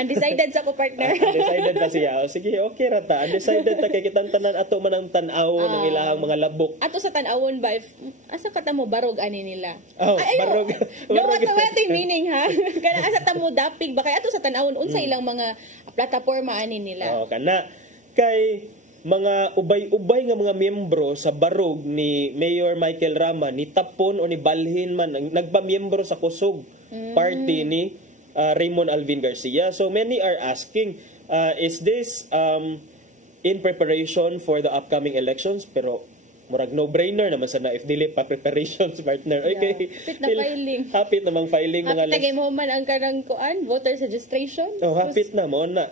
Undecided sa ko partner. Undecided pa siya. Sige, okay ra ta. Undecided ta kay kitang tanan ato man ang tan-awon ng ilahang mga labok. Ato sa tan-awon ba asa ka ta mo barog ani nila? Barog. No, what meaning ha? Kana asa ta mo dapig ba kay ato sa tan-awon unsa ilang mga plataporma ani nila? Kana kay mga ubay-ubay nga mga miyembro sa barog ni Mayor Michael Rama ni tapon o ni balhin man nagpamiyembro sa Kusog party ni Raymond Alvin Garcia. So many are asking is this in preparation for the upcoming elections, pero murag no-brainer naman sana if dili pa preparations, partner. Okay. Hapit na filing. Hapit namang filing mga Hapit na mo man ang karang kuan, voters registration. Oh, hapit na mo na.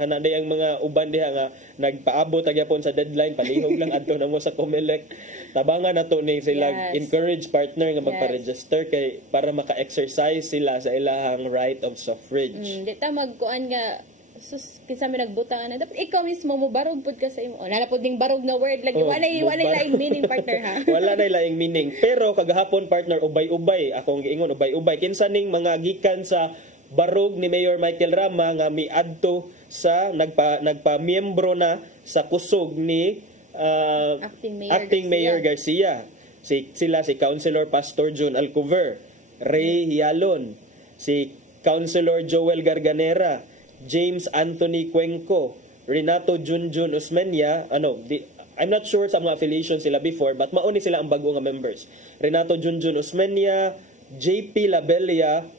Kanada ang mga uban diha nga nagpaabot agyapon sa deadline, palihog lang adto na mo sa COMELEC. Tabangan nato ni sila encourage partner nga magpa-register kay para maka-exercise sila sa ilahang right of suffrage. Di ta magkuan nga sus kinsa mi nagbutang ana dapat ikaw mismo mo barog pud ka sa imo. Nana pud ding barog nga word lagi wala laing meaning partner ha. Wala na laing meaning. Pero kagahapon partner ubay-ubay akong giingon ubay-ubay kinsa ning mga gikan sa barog ni Mayor Michael Rama nga miadto sa nagpa-miyembro na sa kusog ni Acting Mayor Garcia. Sila si Councilor Pastor John Alcover, Ray Hialon, si Councilor Joel Garganera, James Anthony Cuenco, Renato Junjun Osmeña, I'm not sure sa mga affiliation sila before, but mauni sila ang bago nga members. Renato Junjun Osmeña, JP Labella,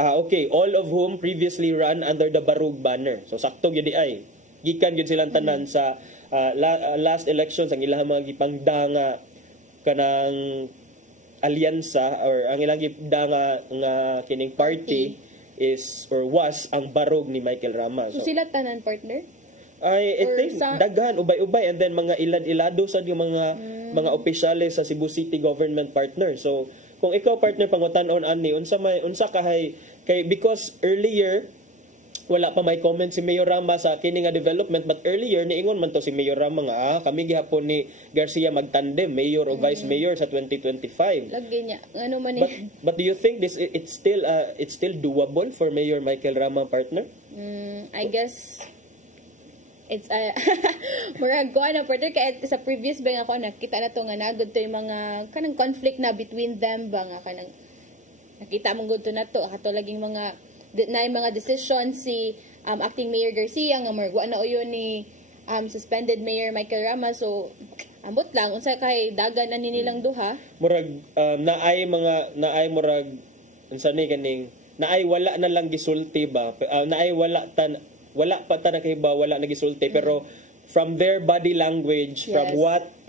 all of whom previously ran under the Barug banner. So sakto gyud ay. Gikan gyud silang tanan sa last elections ang ilang mga gipangdanga kanang alyansa or ang ilang gipdanga nga kining party is or was ang barog ni Michael Rama. So sila tanan partner? I think daghan ubay-ubay and then mga ilad-ilado sa yung mga opisyales sa Cebu City government partner. So kung ikaw partner pangutan-on ani unsa kay because earlier wala pa may comment si Mayor Rama sa kini nga development, but earlier niingon man to si Mayor Rama nga kami gihapon ni Garcia magtandem mayor o vice mayor sa 2025. Lagi niya ano man but do you think it's still doable for Mayor Michael Rama partner? I guess it's murag ko na partner kay sa previous bang ako nakita na to nga nagud to yung mga kanang conflict na between them ba nga kanang nakita mong gud to na to ato laging mga decision si Acting Mayor Garcia nga wa na uyon ni suspended Mayor Michael Rama, so ambot lang unsa kay dagan na nilang duha murag naay murag unsa ni kaning naay wala na lang gisulti ba naay wala pa ta nakahibaw wala na gisulti pero from their body language from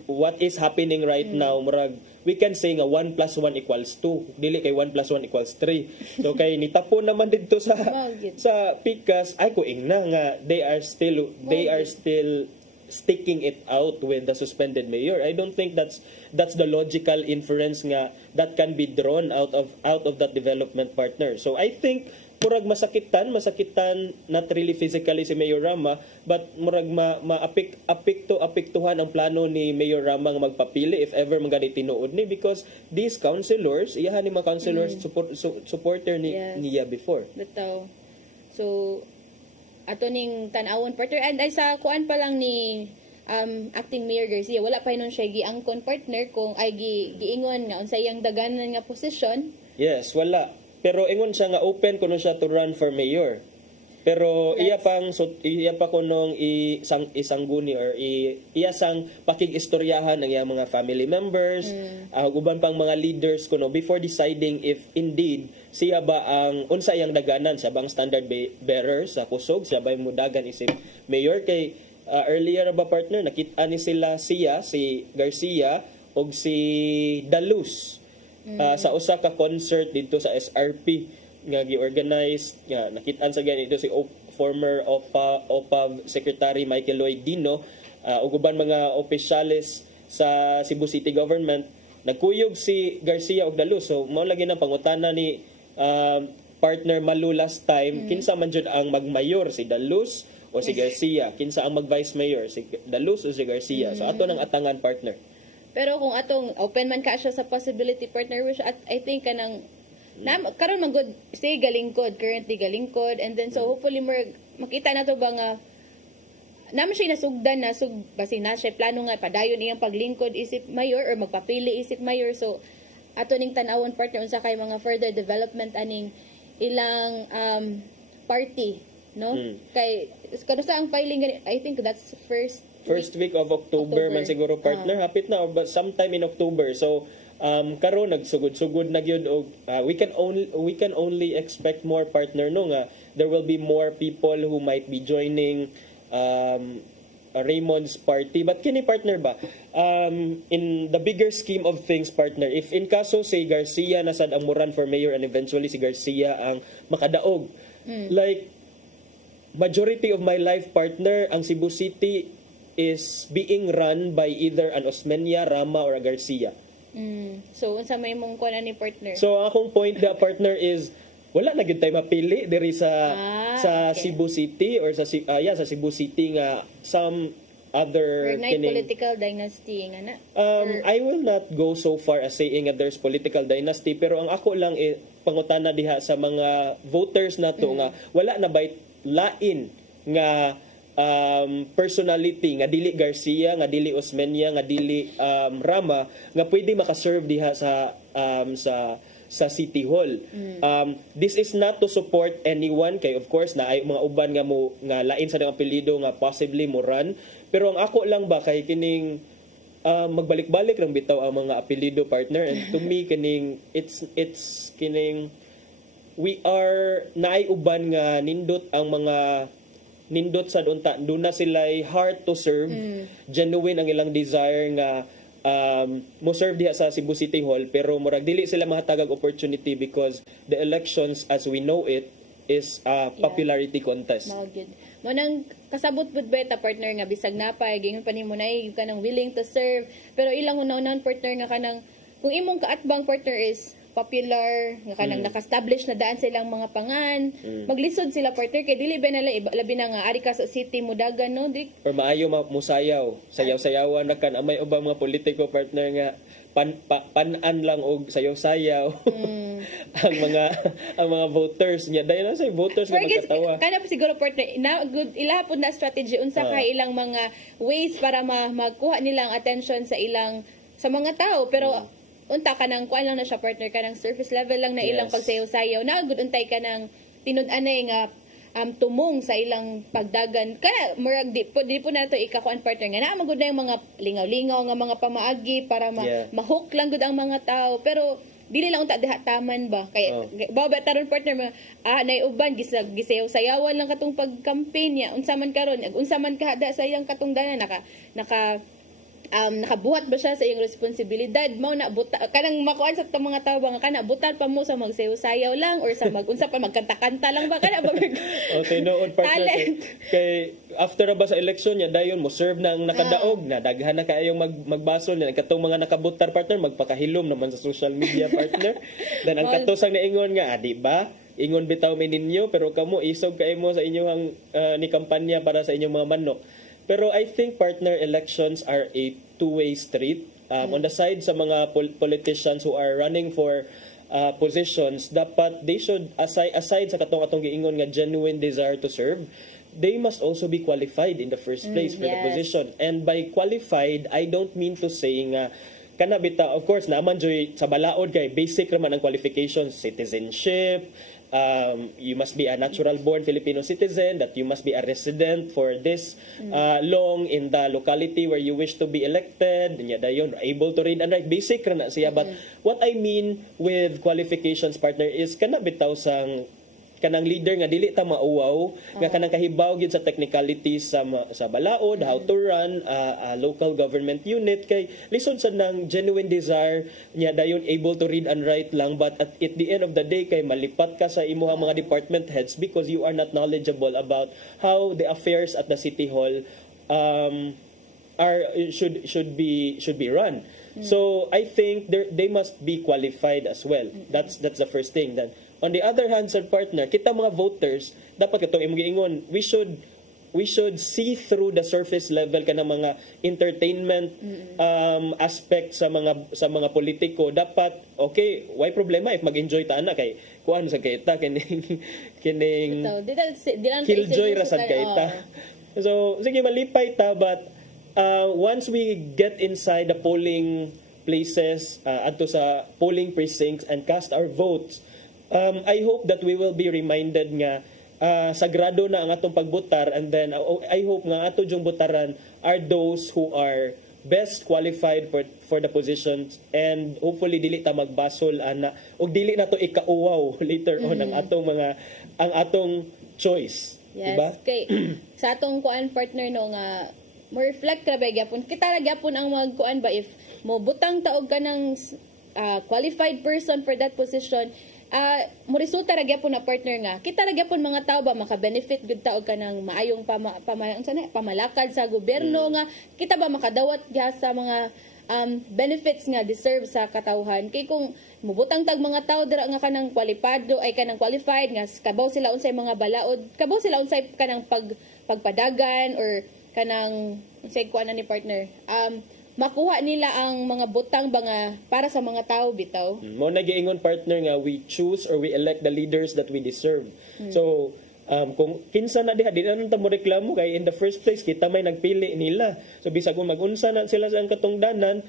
what is happening right now murag we can say nga 1 + 1 = 2 dili kay 1 + 1 = 3 so kay nitapon naman dito sa pikas ay ko ingna nga they are still sticking it out with the suspended mayor. I don't think that's the logical inference nga that can be drawn out of that development partner. So I think murag masakitan not really physically si Mayor Rama but murag apektuhan ang plano ni Mayor Rama nga magpapili if ever magani tinuod ni because these councilors iyahan ni mga councilors supporter niya before. Bitaw. So ato ning tan-awon partner and ay sa kuan pa lang ni Acting Mayor Garcia wala pa nun siya giangkon partner kung ay giingon nga unsay iyang daganan nga posisyon. Yes, wala. Pero ingon siya nga open kuno siya to run for mayor. Pero iya pa kunong isangguni or iya sang pakig-istoryahan ng iyang mga family members, uban pang mga leaders kuno before deciding if indeed siya ba ang unsa iyang daganan sa bang standard bearer sa kusog siya ba mudagan isip mayor kay earlier ba partner nakita ni sila si Garcia og si Dalus sa usa ka concert dito sa SRP nga gi-organize nga nakitaan sa ganito si former OPAV Secretary Michael Lloyd Dino ug uban mga opisyales sa Cebu City Government nagkuyog si Garcia og Dalus so mao lagi nang pangutana ni partner Malu last time kinsa man jud ang magmayor si Dalus o si Garcia kinsa ang mag-vice mayor si Dalus o si Garcia so ato nang atangan partner. Pero kung atong open man ka siya sa possibility partner which I think kanang karon man good say currently galingkod and then so hopefully makita na to ba nga naman siya nasugdan basin na siya plano nga padayon iyang paglingkod isip mayor or magpapili isip mayor so ato ning tan-awon partner unsa kay mga further development aning ilang party no kay kano sa ang filing I think that's first week of October man siguro partner hapit na or sometime in October so karon nagsugod-sugod na gyud og we can only expect more partner no nga there will be more people who might be joining Raymond's party. But kini partner ba, in the bigger scheme of things, partner, if in kaso si Garcia nasad ang muran for mayor and eventually si Garcia ang makadaog, like, majority of my life, partner, ang Cebu City is being run by either an Osmeña, Rama, or a Garcia. So, unsa may mong kuan ni partner? So, akong point na, partner, is wala na gyud tayo mapili diri sa Cebu City or sa Cebu City nga some other or night political dynasty nga na. I will not go so far as saying that there's political dynasty, pero ang ako lang pangutana diha sa mga voters nato nga wala na bay lain nga personality nga dili Garcia, nga dili Osmeña, nga dili Rama nga pwede makaserve diha sa City Hall. This is not to support anyone kay of course na ay mga uban nga lain sa mga apelyido nga possibly mo run, pero ang ako lang ba kay kining magbalik-balik lang bitaw ang mga apelyido, partner, and to me kining it's kining we are naay uban nga nindot ang mga nindot sa doon na sila heart to serve, genuine ang ilang desire nga mo serve diha sa Cebu City Hall, pero murag dili sila mahatagag opportunity because the elections as we know it is a popularity contest. Mo nang kasabot pud ba ta partner nga bisag napay gingon pa nimo nay kanang willing to serve, pero ilang unaw-unaw partner nga kanang kung imong kaatbang partner is popular nga kanang naka-establish na daan sa ilang mga pangan, maglisod sila partner kay dili ba nila labi na nga ari ka sa city mudagan no di or maayo musayaw sayaw-sayawan na kan amay ubang mga politiko, partner, nga panan lang og sayaw-sayaw ang mga voters niya dayon na say voters nga magkatawa kana pa siguro partner na good ila pod na strategy unsa kay ilang mga ways para magkuha nilang attention sa mga tao, pero unta ka nang kuan lang na siya partner ka ng surface level lang na ilang pagsayaw-sayaw na good untay ka ng tinud-anay nga tumong sa ilang pagdagan kana murag di po nato ikakuan partner nga na magud na yung mga lingaw-lingaw nga mga pamaagi para ma-hook lang gud ang mga tao, pero dili lang unta diha taman ba kay ba taron partner nay uban gisayaw-sayawan lang katong pag-campaign niya unsa man karon unsa man kahada sa iyang katungdanan nakabuhat ba siya sa iyong responsibilidad mao na kanang makuan sa mga tao ba nga kana butan pa mo sa magsayaw-sayaw lang or sa unsa pa magkanta-kanta lang ba kana ba okay noon partner kay after ba sa election niya dayon mo serve na ang nakadaog na daghan na kayong magbasol niya katong mga nakabutar, partner, magpakahilom naman sa social media, partner. Then ang katosang naingon nga di ba ingon bitaw mi ninyo pero kamo isog kay mo sa inyong ni kampanya para sa inyong mga manok. Pero I think, partner, elections are a two-way street. On the side sa mga politicians who are running for positions, dapat they should, aside sa atong giingon nga genuine desire to serve, they must also be qualified in the first place for the position. And by qualified, I don't mean to say nga kana bita, of course, naman joy sa balaod kay basic naman ang qualifications, citizenship, you must be a natural born Filipino citizen, that you must be a resident for this long in the locality where you wish to be elected, and dayon able to read and write, basic ra na siya. But what I mean with qualifications, partner, is kana bitaw sang kanang leader nga dili ta mauwaw nga kanang kahibaw gid sa technicalities sa balaod, how to run a local government unit, kay lisod sa nang genuine desire niya dayon able to read and write lang, but at the end of the day kay malipat ka sa imuhang mga department heads because you are not knowledgeable about how the affairs at the City Hall should be run. So I think they must be qualified as well. That's the first thing. Then on the other hand, sir, partner, kita mga voters dapat katong imong giingon, we should see through the surface level kanang mga entertainment aspect sa mga politiko. Dapat okay, why problema if mag-enjoy ta ana kay kuan sa kayta kining killjoy ra sad kayta. So sige malipay ta, but once we get inside the polling places adto sa polling precincts and cast our votes, I hope that we will be reminded nga sagrado na ang atong pagbutar, and then I hope nga ato jung butaran are those who are best qualified for the positions, and hopefully dili ta magbasol ana og dili na to ikauwaw later on ang atong choice. Yes, diba? Kay sa atong kuan partner no nga mo reflect ra ba gyapon kita ra gyapon ang magkuan ba if mo butang taog ka ng qualified person for that position, mo resulta ra gyapon na partner nga kita ra gyapon mga tao ba maka-benefit gud taog ka ng maayong pamalakad sa gobyerno nga kita ba makadawat diha sa mga benefits nga deserve sa katawhan. Kay kung mubutang tag mga tao dira nga kanang kwalipado ay kanang qualified nga kabaw sila unsay mga balaod, kabaw sila unsay kanang pagpadagan or kanang unsay kuan ni partner, makuha nila ang mga butang ba nga para sa mga tao bitaw. Mo nagiingon partner nga we choose or we elect the leaders that we deserve. So kung kinsa na diha di na mo reklamo kay in the first place kita may nagpili nila. So bisag kung mag-unsa na sila sa katungdanan,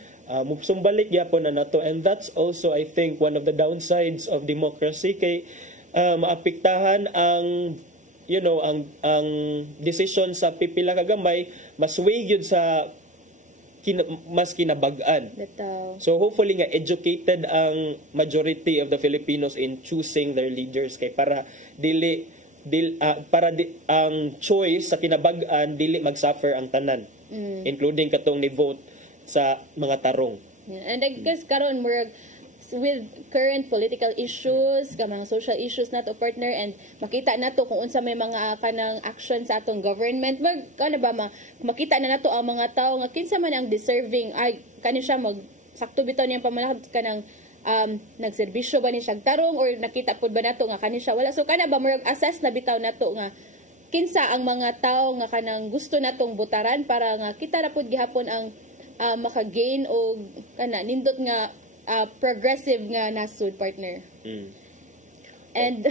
sumbalik gyapon na nato, and that's also I think one of the downsides of democracy kay maapektahan ang ang decision sa pipila ka gamay mas way gyud sa mas kinabag-an. So hopefully nga educated ang majority of the Filipinos in choosing their leaders kay para ang choice sa kinabag-an dili mag-suffer ang tanan, including katong ni vote sa mga tarong. And I guess karon with current political issues, mga social issues nato partner, and makita nato kung unsa may mga kanang action sa atong government, makita na nato ang mga tao nga kinsa man ang deserving ay kani siya magsakto bitaw niyang pamalakad kanang nagserbisyo ba ni siya tarong or nakita pud ba nato nga kani siya wala. So kana ba murag assess na bitaw nato nga kinsa ang mga tao nga kanang gusto natong butaran para nga kita ra pud gihapon ang maka-gain o kana nindot nga progressive nga nasud partner. And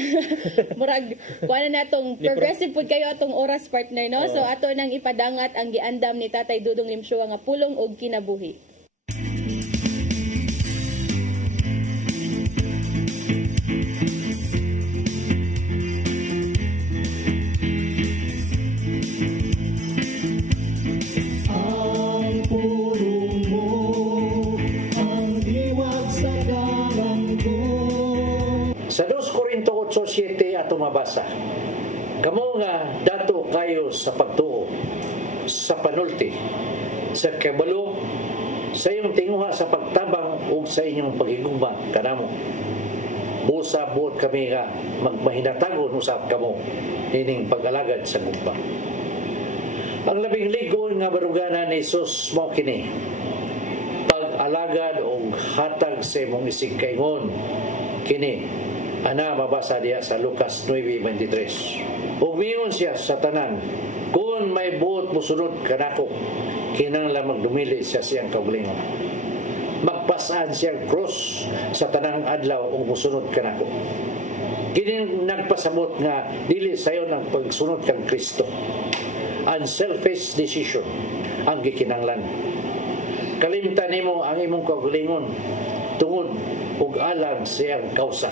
murag kuan na natong progressive pud kayo atong oras partner no. So ato nang ipadangat ang giandam ni Tatay Dudong Limshoa nga pulong og kinabuhi. Sa 2 Corinto 8:7 ato mabasa, kamo nga dato kayo sa pagtuo, sa panulti, sa kabalo, sa iyong tinguha sa pagtabang o sa inyong pagigugma kanamo. Busa buot kami nga magmahinatagon usab kamo ining pag-alagad sa gugma. Ang labing ligon nga baruganan ni Jesus mao kini, pag-alagad o hatag sa imong isig kaingon kini. Ana mabasa diya sa Lucas 9:23. Umiyon siya sa tanan, kung may buot musunod kanako, kinahanglan magdumili siya siyang kaugalingon. Magpasaan siyang cross sa tanang adlaw ug musunod kanako. Kini nagpasabot nga dili sayo ng pagsunod kang Kristo. Unselfish decision ang gikinahanglan. Kalimtan nimo ang imong kaugalingon tungod ug alang siyang kausa.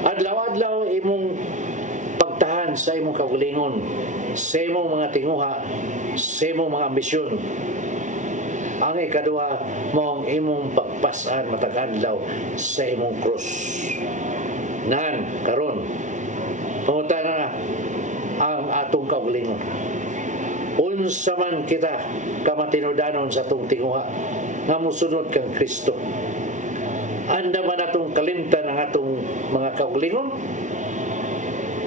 Adlaw-adlaw imong pagtahan sa imong kaugalingon, sa imong mga tinguha, sa imong mga ambisyon. Ang ikaduha mo ang imong pagpasaan matag adlaw sa imong krus. Nan karon pangutana na ang atong kaugalingon. Unsa man kita kamatinudanon sa atong tinguha nga mosunod kang Kristo. Anda man atong kalimtan ang atong mga kaugalingon.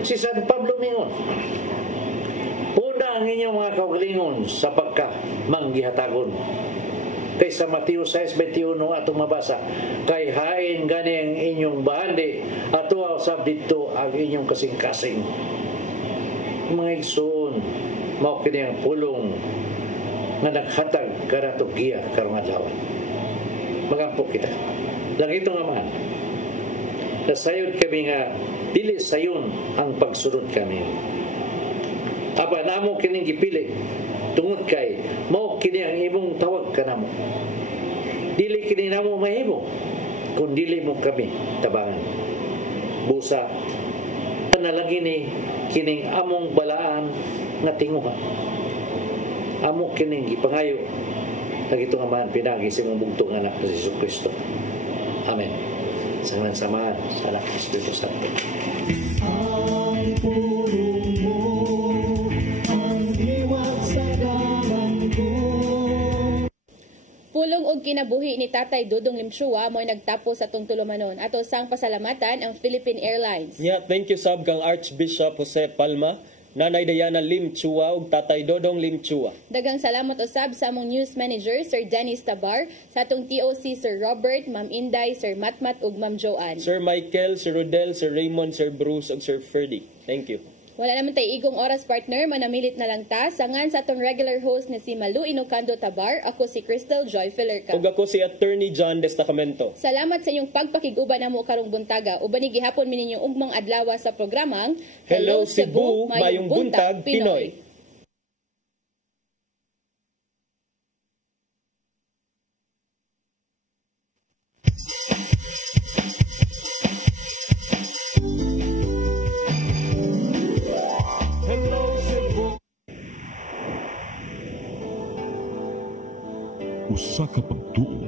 Si San Pablo mingon, puna ang inyong mga kaugalingon sa pagka manggihatagon. Kay sa Mateo 6:21 atong mabasa, kay hain gani ang inyong bahandi ato usab didto ang inyong kasing-kasing. Mga igsoon, mao kini ang pulong nga naghatag kanato giya karong adlaw. Magampo kita. Langito nga man, nasayod kami nga dili sayon ang pagsunod kami. Aba namo kining gipili tungod kay mao kini ang imong tawag kanamo. Dili kini namo mahimo kun dili mo kami tabangan. Busa panalangin ni kining among balaan nga tinguha. Amo kining gipangayo nagito nga man pinagi sa imong bugtong anak sa Hesus Kristo. Amen. Samahan sa anak ng Espiritu Santo. Ang pulong mo, ang diwag sa kinabuhi ni Tatay Dudong Limchua mo'y nagtapos sa atong tulumanon. Ato sang pasalamatan ang Philippine Airlines. Yeah, thank you sab kang Archbishop Jose Palma, Nanay Diana Limchua ug Tatay Dodong Limchua. Dagang salamat usab sa among news manager Sir Dennis Tabar, sa atong TOC Sir Robert, Ma'am Inday, Sir Matmat ug Ma'am Joanne. Sir Michael, Sir Rodel, Sir Raymond, Sir Bruce ug Sir Ferdy. Thank you. Wala naman tayo igong oras partner, manamilit na lang ta. Sangan sa atong regular host na si Malu Inocando Tabar, ako si Crystal Joy Fillerca. Ug ako si Attorney John Destacamento. Salamat sa inyong pagpakiguban namo karong buntaga. Ubani gihapon mi ninyong ugmang adlaw sa programang Hello Cebu, Mayong Buntag, Pinoy. Usa ka pagtuo